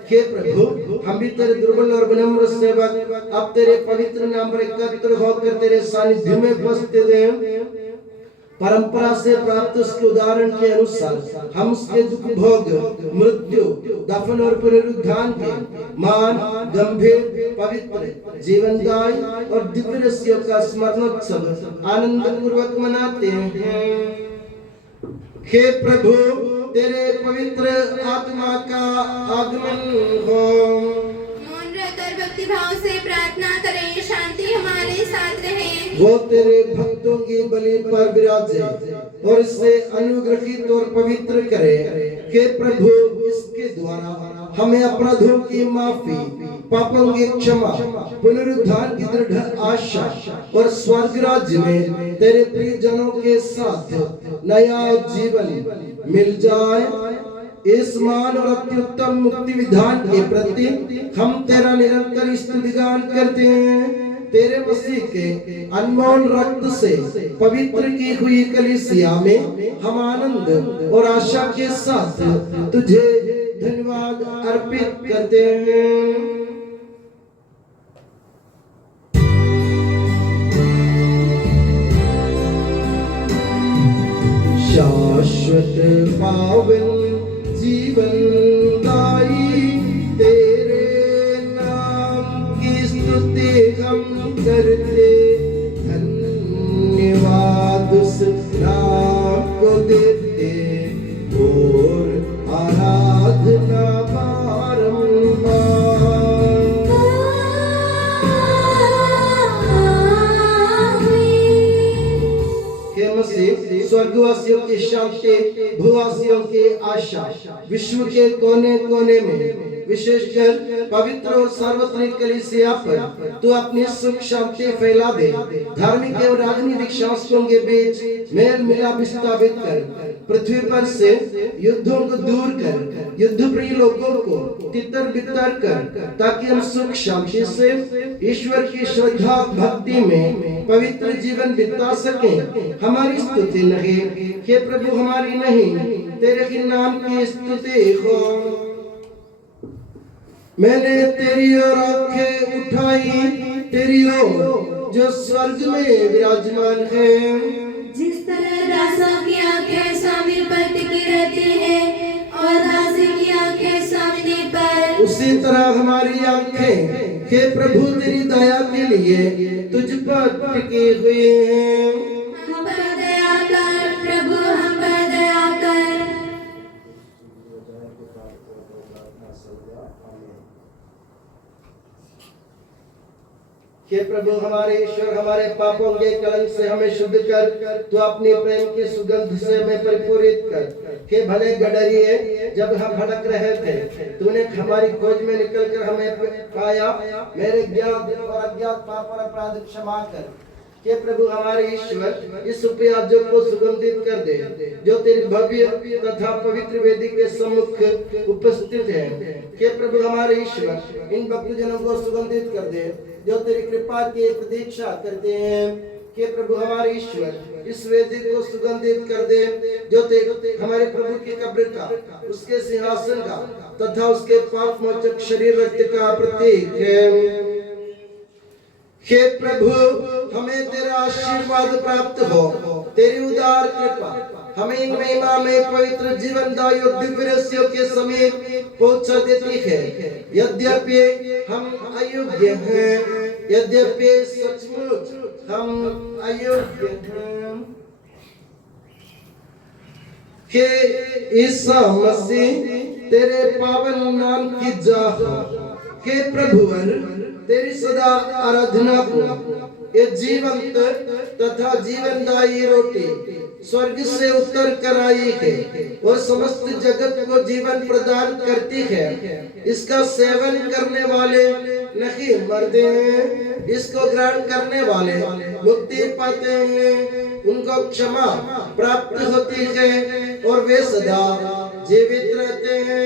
हे प्रभु हम भी तेरे दुर्बल और विनम्र सेवक अब तेरे पवित्र नाम पर एकत्र होकर तेरे सानिध्य में उपस्थित हैं। परंपरा से प्राप्त उसके उदाहरण के अनुसार हम उसके दुख भोग, मृत्यु, दफन और पुनरुत्थान के मान, गंभीर, पवित्र, जीवनदायी और दिव्य रहस्यों का स्मरणोत्सव आनंद पूर्वक मनाते हैं। हे प्रभु, तेरे पवित्र आत्मा का आगमन हो। मौन रहकर भक्ति भाव से प्रार्थना करें, शांति हमारे साथ रहे। वो तेरे भक्तों की बलि पर विराजे और इसे अनुग्रहित और पवित्र करे। हे प्रभु, इसके द्वारा हमें अपराधों की माफी, पापों की क्षमा, पुनरुत्थान की दृढ़ आशा और स्वर्ग राज्य में तेरे प्रियजनों के साथ नया जीवन मिल जाए। इस मान और अत्युत्तम मुक्ति विधान के प्रति हम तेरा निरंतर स्तुतिगान करते हैं। तेरे मसीह के अनमोल रक्त से पवित्र की हुई कलीसिया में हम आनंद और आशा के साथ तुझे धन्यवाद अर्पित करते हैं। शाश्वत पावन जीवन दाई तेरे नाम की स्तुति हम करते, धन्यवाद उस नाम को देते और आराधना बारंबार। हे मसीह, स्वर्गवासियों की शांति, भूवासियों की आशा, विश्व के कोने कोने में विशेषकर पवित्र और सार्वत्रिक कलीसिया पर तू अपनी सुख शांति फैला दे। धार्मिक एवं राजनीतिक शासकों के बीच मेल मिलाप स्थापित कर, पृथ्वी पर से युद्धों को दूर कर, युद्ध प्रिय लोगों को तितर बितर कर, ताकि हम सुख शांति से ईश्वर की श्रद्धा भक्ति में पवित्र जीवन बिता सकें। हमारी स्तुति नहीं, हे प्रभु, हमारी नहीं, तेरे ही नाम की स्तुति हो। मैंने तेरी ओर आंखें उठाई, तेरी ओर जो स्वर्ग में विराजमान है। जिस तरह दासों की आंखें स्वामी पर टिकी रहती हैं और दासी की आंखें स्वामिनी पर, उसी तरह हमारी आंखें हे प्रभु तेरी दया के लिए तुझ पर टिकी हुई हैं। हम पर दया कर प्रभु, हम पर दया कर। हे प्रभु हमारे ईश्वर, हमारे पापों के कलंक से हमें शुद्ध कर, तू अपने प्रेम की सुगंध से हमें परिपूरित कर। हे भले गडरिए, जब हम भटक रहे थे तूने हमारी खोज में निकलकर हमें पाया। मेरे ज्ञात और अज्ञात पाप और अपराध क्षमा कर। हे प्रभु हमारे ईश्वर, इस उपयाजक को सुगंधित कर दे जो तेरी भव्य तथा पवित्र वेदी के सम्मुख उपस्थित है। हे प्रभु हमारे ईश्वर, इन भक्तजनों को सुगंधित कर दे जो तेरी कृपा की प्रतीक्षा करते हैं। हे प्रभु हमारे ईश्वर, इस वेदी को सुगंधित कर दे जो हमारे प्रभु की कब्र का, उसके सिंहासन का तथा उसके पाप मोचक शरीर रक्त का प्रतीक है। हे प्रभु, हमें तेरा आशीर्वाद प्राप्त हो। तेरी उदार कृपा हमें महिमा में पवित्र जीवनदायी और दिव्य रहस्यों के समीप पहुंचा देती है। यद्यपि हम अयोग्य हैं, यद्यपि सचमुच हम अयोग्य हैं, हे ईसा मसीह तेरे पावन नाम की जाह। हे प्रभुवर, तेरी सदा आराधना हो। ये जीवंत तथा जीवनदायी रोटी स्वर्ग से उतर कर आई है और समस्त जगत को जीवन प्रदान करती है। इसका सेवन करने वाले नहीं मरते हैं, इसको ग्रहण करने वाले मुक्ति पाते हैं, उनको क्षमा प्राप्त होती है और वे सदा जीवित रहते हैं।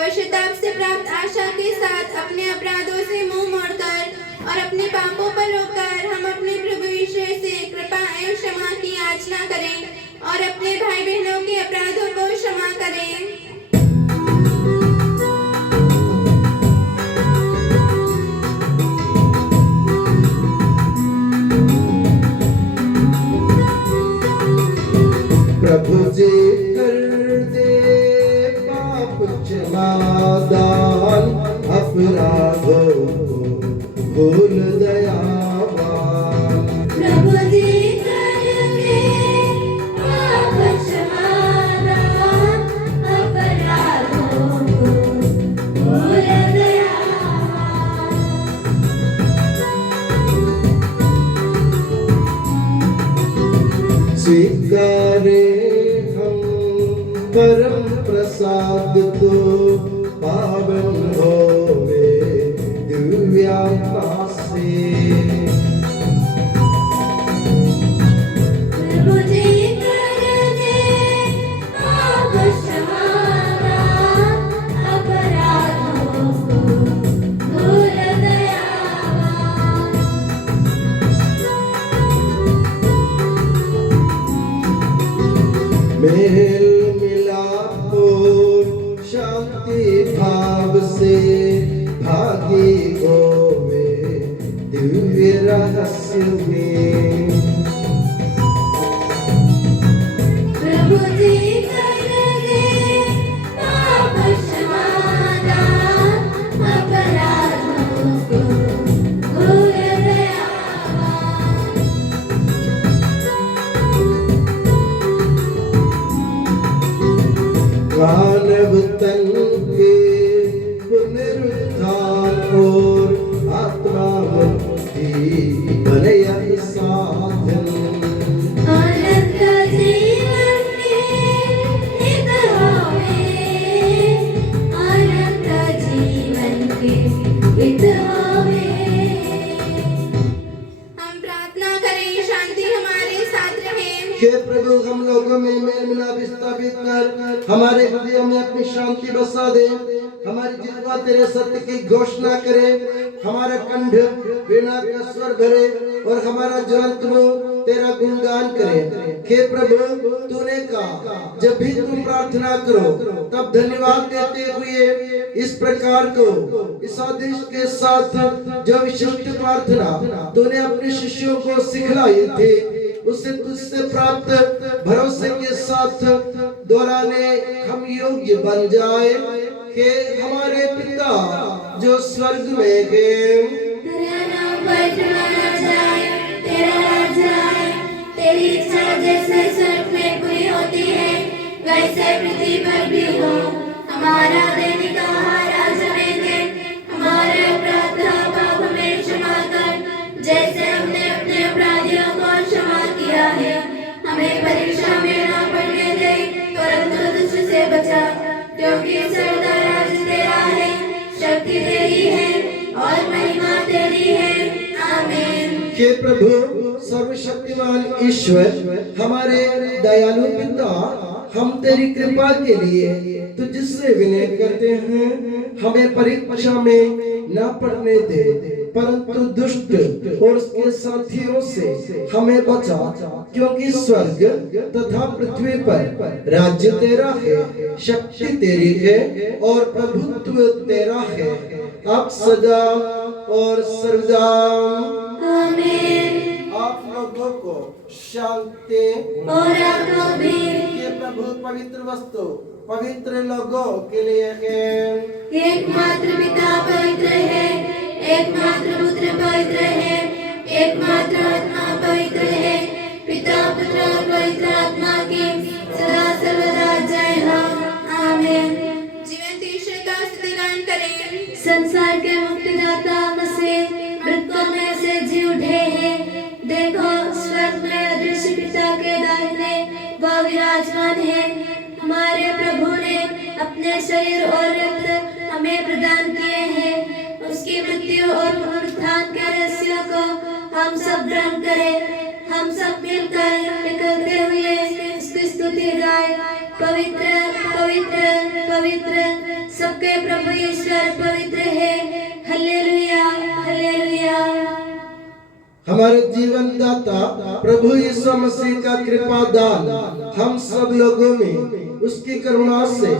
पश्चाताप से प्राप्त आशा के साथ अपने अपराधों से मुंह मोड़कर और अपने पापों पर रोकर हम अपने प्रभु ईश्वर से कृपा एवं क्षमा की याचना करें और अपने भाई बहनों के अपराधों को क्षमा करें। प्रभु जी कर दे पाप क्षमादान अपराधों को भूल दयावान। प्रभु जी कर दे पाप क्षमादान अपराधों को भूल दयावान। स्वीकारे हम परम प्रसाद को पावन होवे दिव्यात्मा से। प्रभु जी कर दे पाप क्षमादान अपराधों को भूल दयावान। मेल मिलाप और शांति भाव से भागी होवे दिव्य रहस्य में। प्रभु जी कर दे पाप क्षमादान अपराधों को भूल दयावान। मानव तन के पुनरुद्धार और आत्मा मुक्ति बने यही साधन। अनंत जीवन के हित होवे, अनंत जीवन के हित होवे। हम प्रार्थना करें, शांति हमारे साथ रहे। हे प्रभु, हम लोगों में मेल मिलाप स्थापित कर हमारे हृदय में अपनी शांति बसा दे। हमारी जिह्वा तेरे सत्य की घोषणा करे, हमारा कंठ वीणा का स्वर भरे और हमारा ज्वलंत मुंह तेरा गुणगान करे। हे प्रभु, तूने कहा जब भी तुम प्रार्थना करो तब धन्यवाद देते हुए इस प्रकार को इस आदेश के साथ जो विशिष्ट प्रार्थना तूने अपने शिष्यों को सिखलाई थी, उससे तुझसे प्राप्त भरोसे के साथ दोहराने हम योग्य बन जाए। कि हमारे पिता जो स्वर्ग में है, तेरा नाम पवित्रमाना जाए, तेरा राज्य आए, तेरी इच्छा जैसे स्वर्ग में पूरी होती है वैसे पृथ्वी पर भी हो। हमारा दैनिक आहार आज हमें दे, हमारे प्रभु सर्वशक्तिमान ईश्वर, हमारे दयालु पिता, हम तेरी कृपा के लिए तुझसे विनय करते हैं, हमें परीक्षा में न पड़ने दे, परंतु दुष्ट और उसके साथियों से हमें बचा, क्योंकि स्वर्ग तथा पृथ्वी पर राज्य तेरा है, शक्ति तेरी है और प्रभुत्व तेरा है, अब सदा और सर्वदा। आमीन। आप लोगों को शांति और आपको भी। ये प्रभु पवित्र वस्तु पवित्र लोगों के लिए है। एकमात्र पिता पवित्र है, एकमात्र पुत्र पवित्र है, एकमात्र आत्मा पवित्र है, पिता पुत्र और पवित्र आत्मा की सदा सर्वदा जय हो। आमीन। जीवंत ईश्वर का स्तुतिगान करें। संसार के मुक्तिदाता मसीह मृतकों में से जी उठे हैं। देखो स्वर्ग में अदृश्य पिता के दाहिने वह विराजमान है। हमारे प्रभु ने अपने शरीर और रक्त हमें प्रदान किए हैं। उसकी मृत्यु और पुनरुत्थान के रहस्यों को हम सब ग्रहण करें। हम सब मिलकर निकलते हुए उसकी स्तुति गाएं। पवित्र पवित्र पवित्र सबके प्रभु ईश्वर पवित्र है। Hallelujah hallelujah. हमारे जीवन दाता प्रभु यीशु मसीह का कृपा दान हम सब लोगों में उसकी करुणा से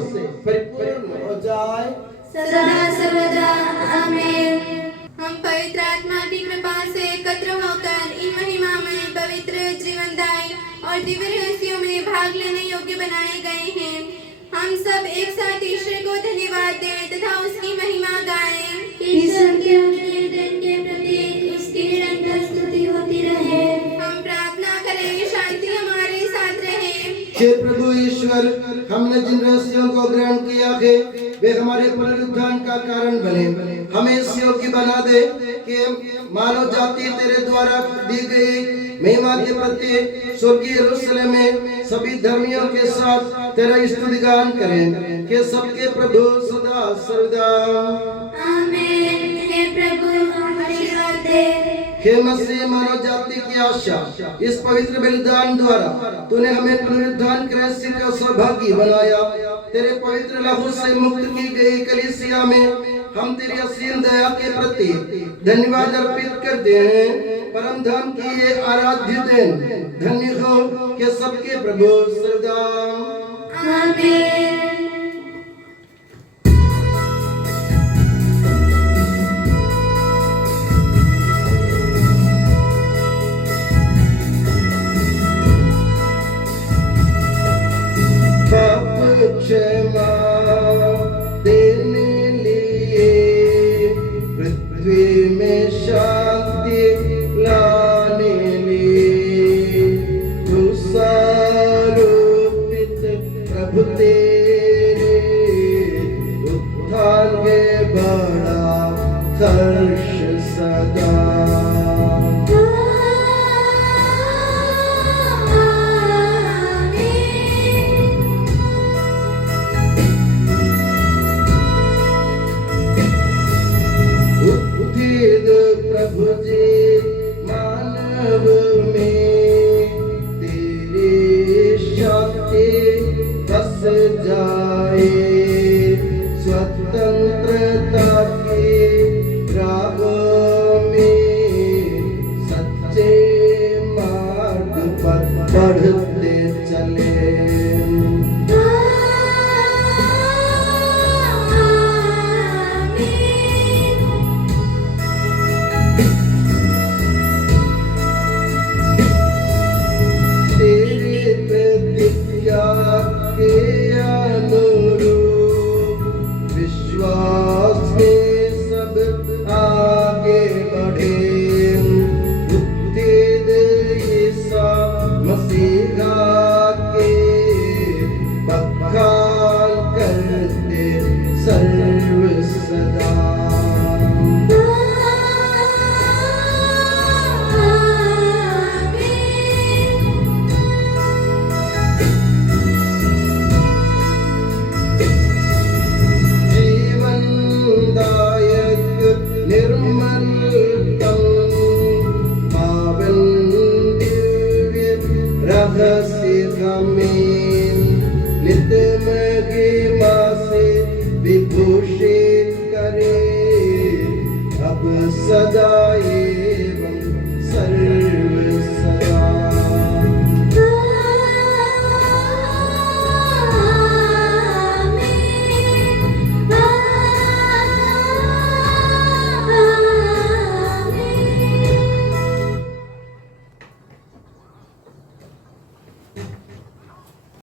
परिपूर्ण हो जाए सदा सर्वदा आमीन। हम पवित्र आत्मा की कृपा से एकत्र होकर इन महिमामय पवित्र जीवनदायी और दिव्य रहस्यों में भाग लेने योग्य बनाए गए हैं। हम सब एक साथ ईश्वर को धन्यवाद दें तथा उसकी महिमा गाएं। ईश्वर के उनके दिन के प्रति उसकी निरंतर स्तुति होती रहे। हम प्रार्थना करें शांति हमारे साथ रहे। हे प्रभु ईश्वर, हमने जिन रहस्यों को ग्रहण किया है वे हमारे पुनरुत्थान का कारण बने। हमें इस योग्य बना दे कि मानव जाति तेरे द्वारा दी गई महिमा के प्रति स्वर्गीय यरूशलेम में सभी धर्मियों के साथ तेरा स्तुतिगान करें कि सबके प्रभु सदा सर्वदा। आमीन। हे प्रभु आशीर्वाद दे। हे मसीह, मानव जाति की आशा, इस पवित्र बलिदान द्वारा तूने हमें पुनरुत्थान के रहस्य का सहभागी बनाया। तेरे पवित्र लहू से मुक्त की गई कलीसिया में हम तेरी असीम दया के प्रति धन्यवाद अर्पित करते हैं। परम धाम की ये आराध्य दिन धन्य हो कि सबके प्रभु सदा। आमीन। क्षमा देने लिए पृथ्वी में शांति लाने लिए तू सारूपित प्रभु तेरे उत्थान के बड़ा हर्ष सदा। प्रभु जी मानव में तेरी शक्ति बस जाए। स्वतंत्रता के राह में सच्चे मार्ग पर बढ़ते चले। सदा एवं सर्वदा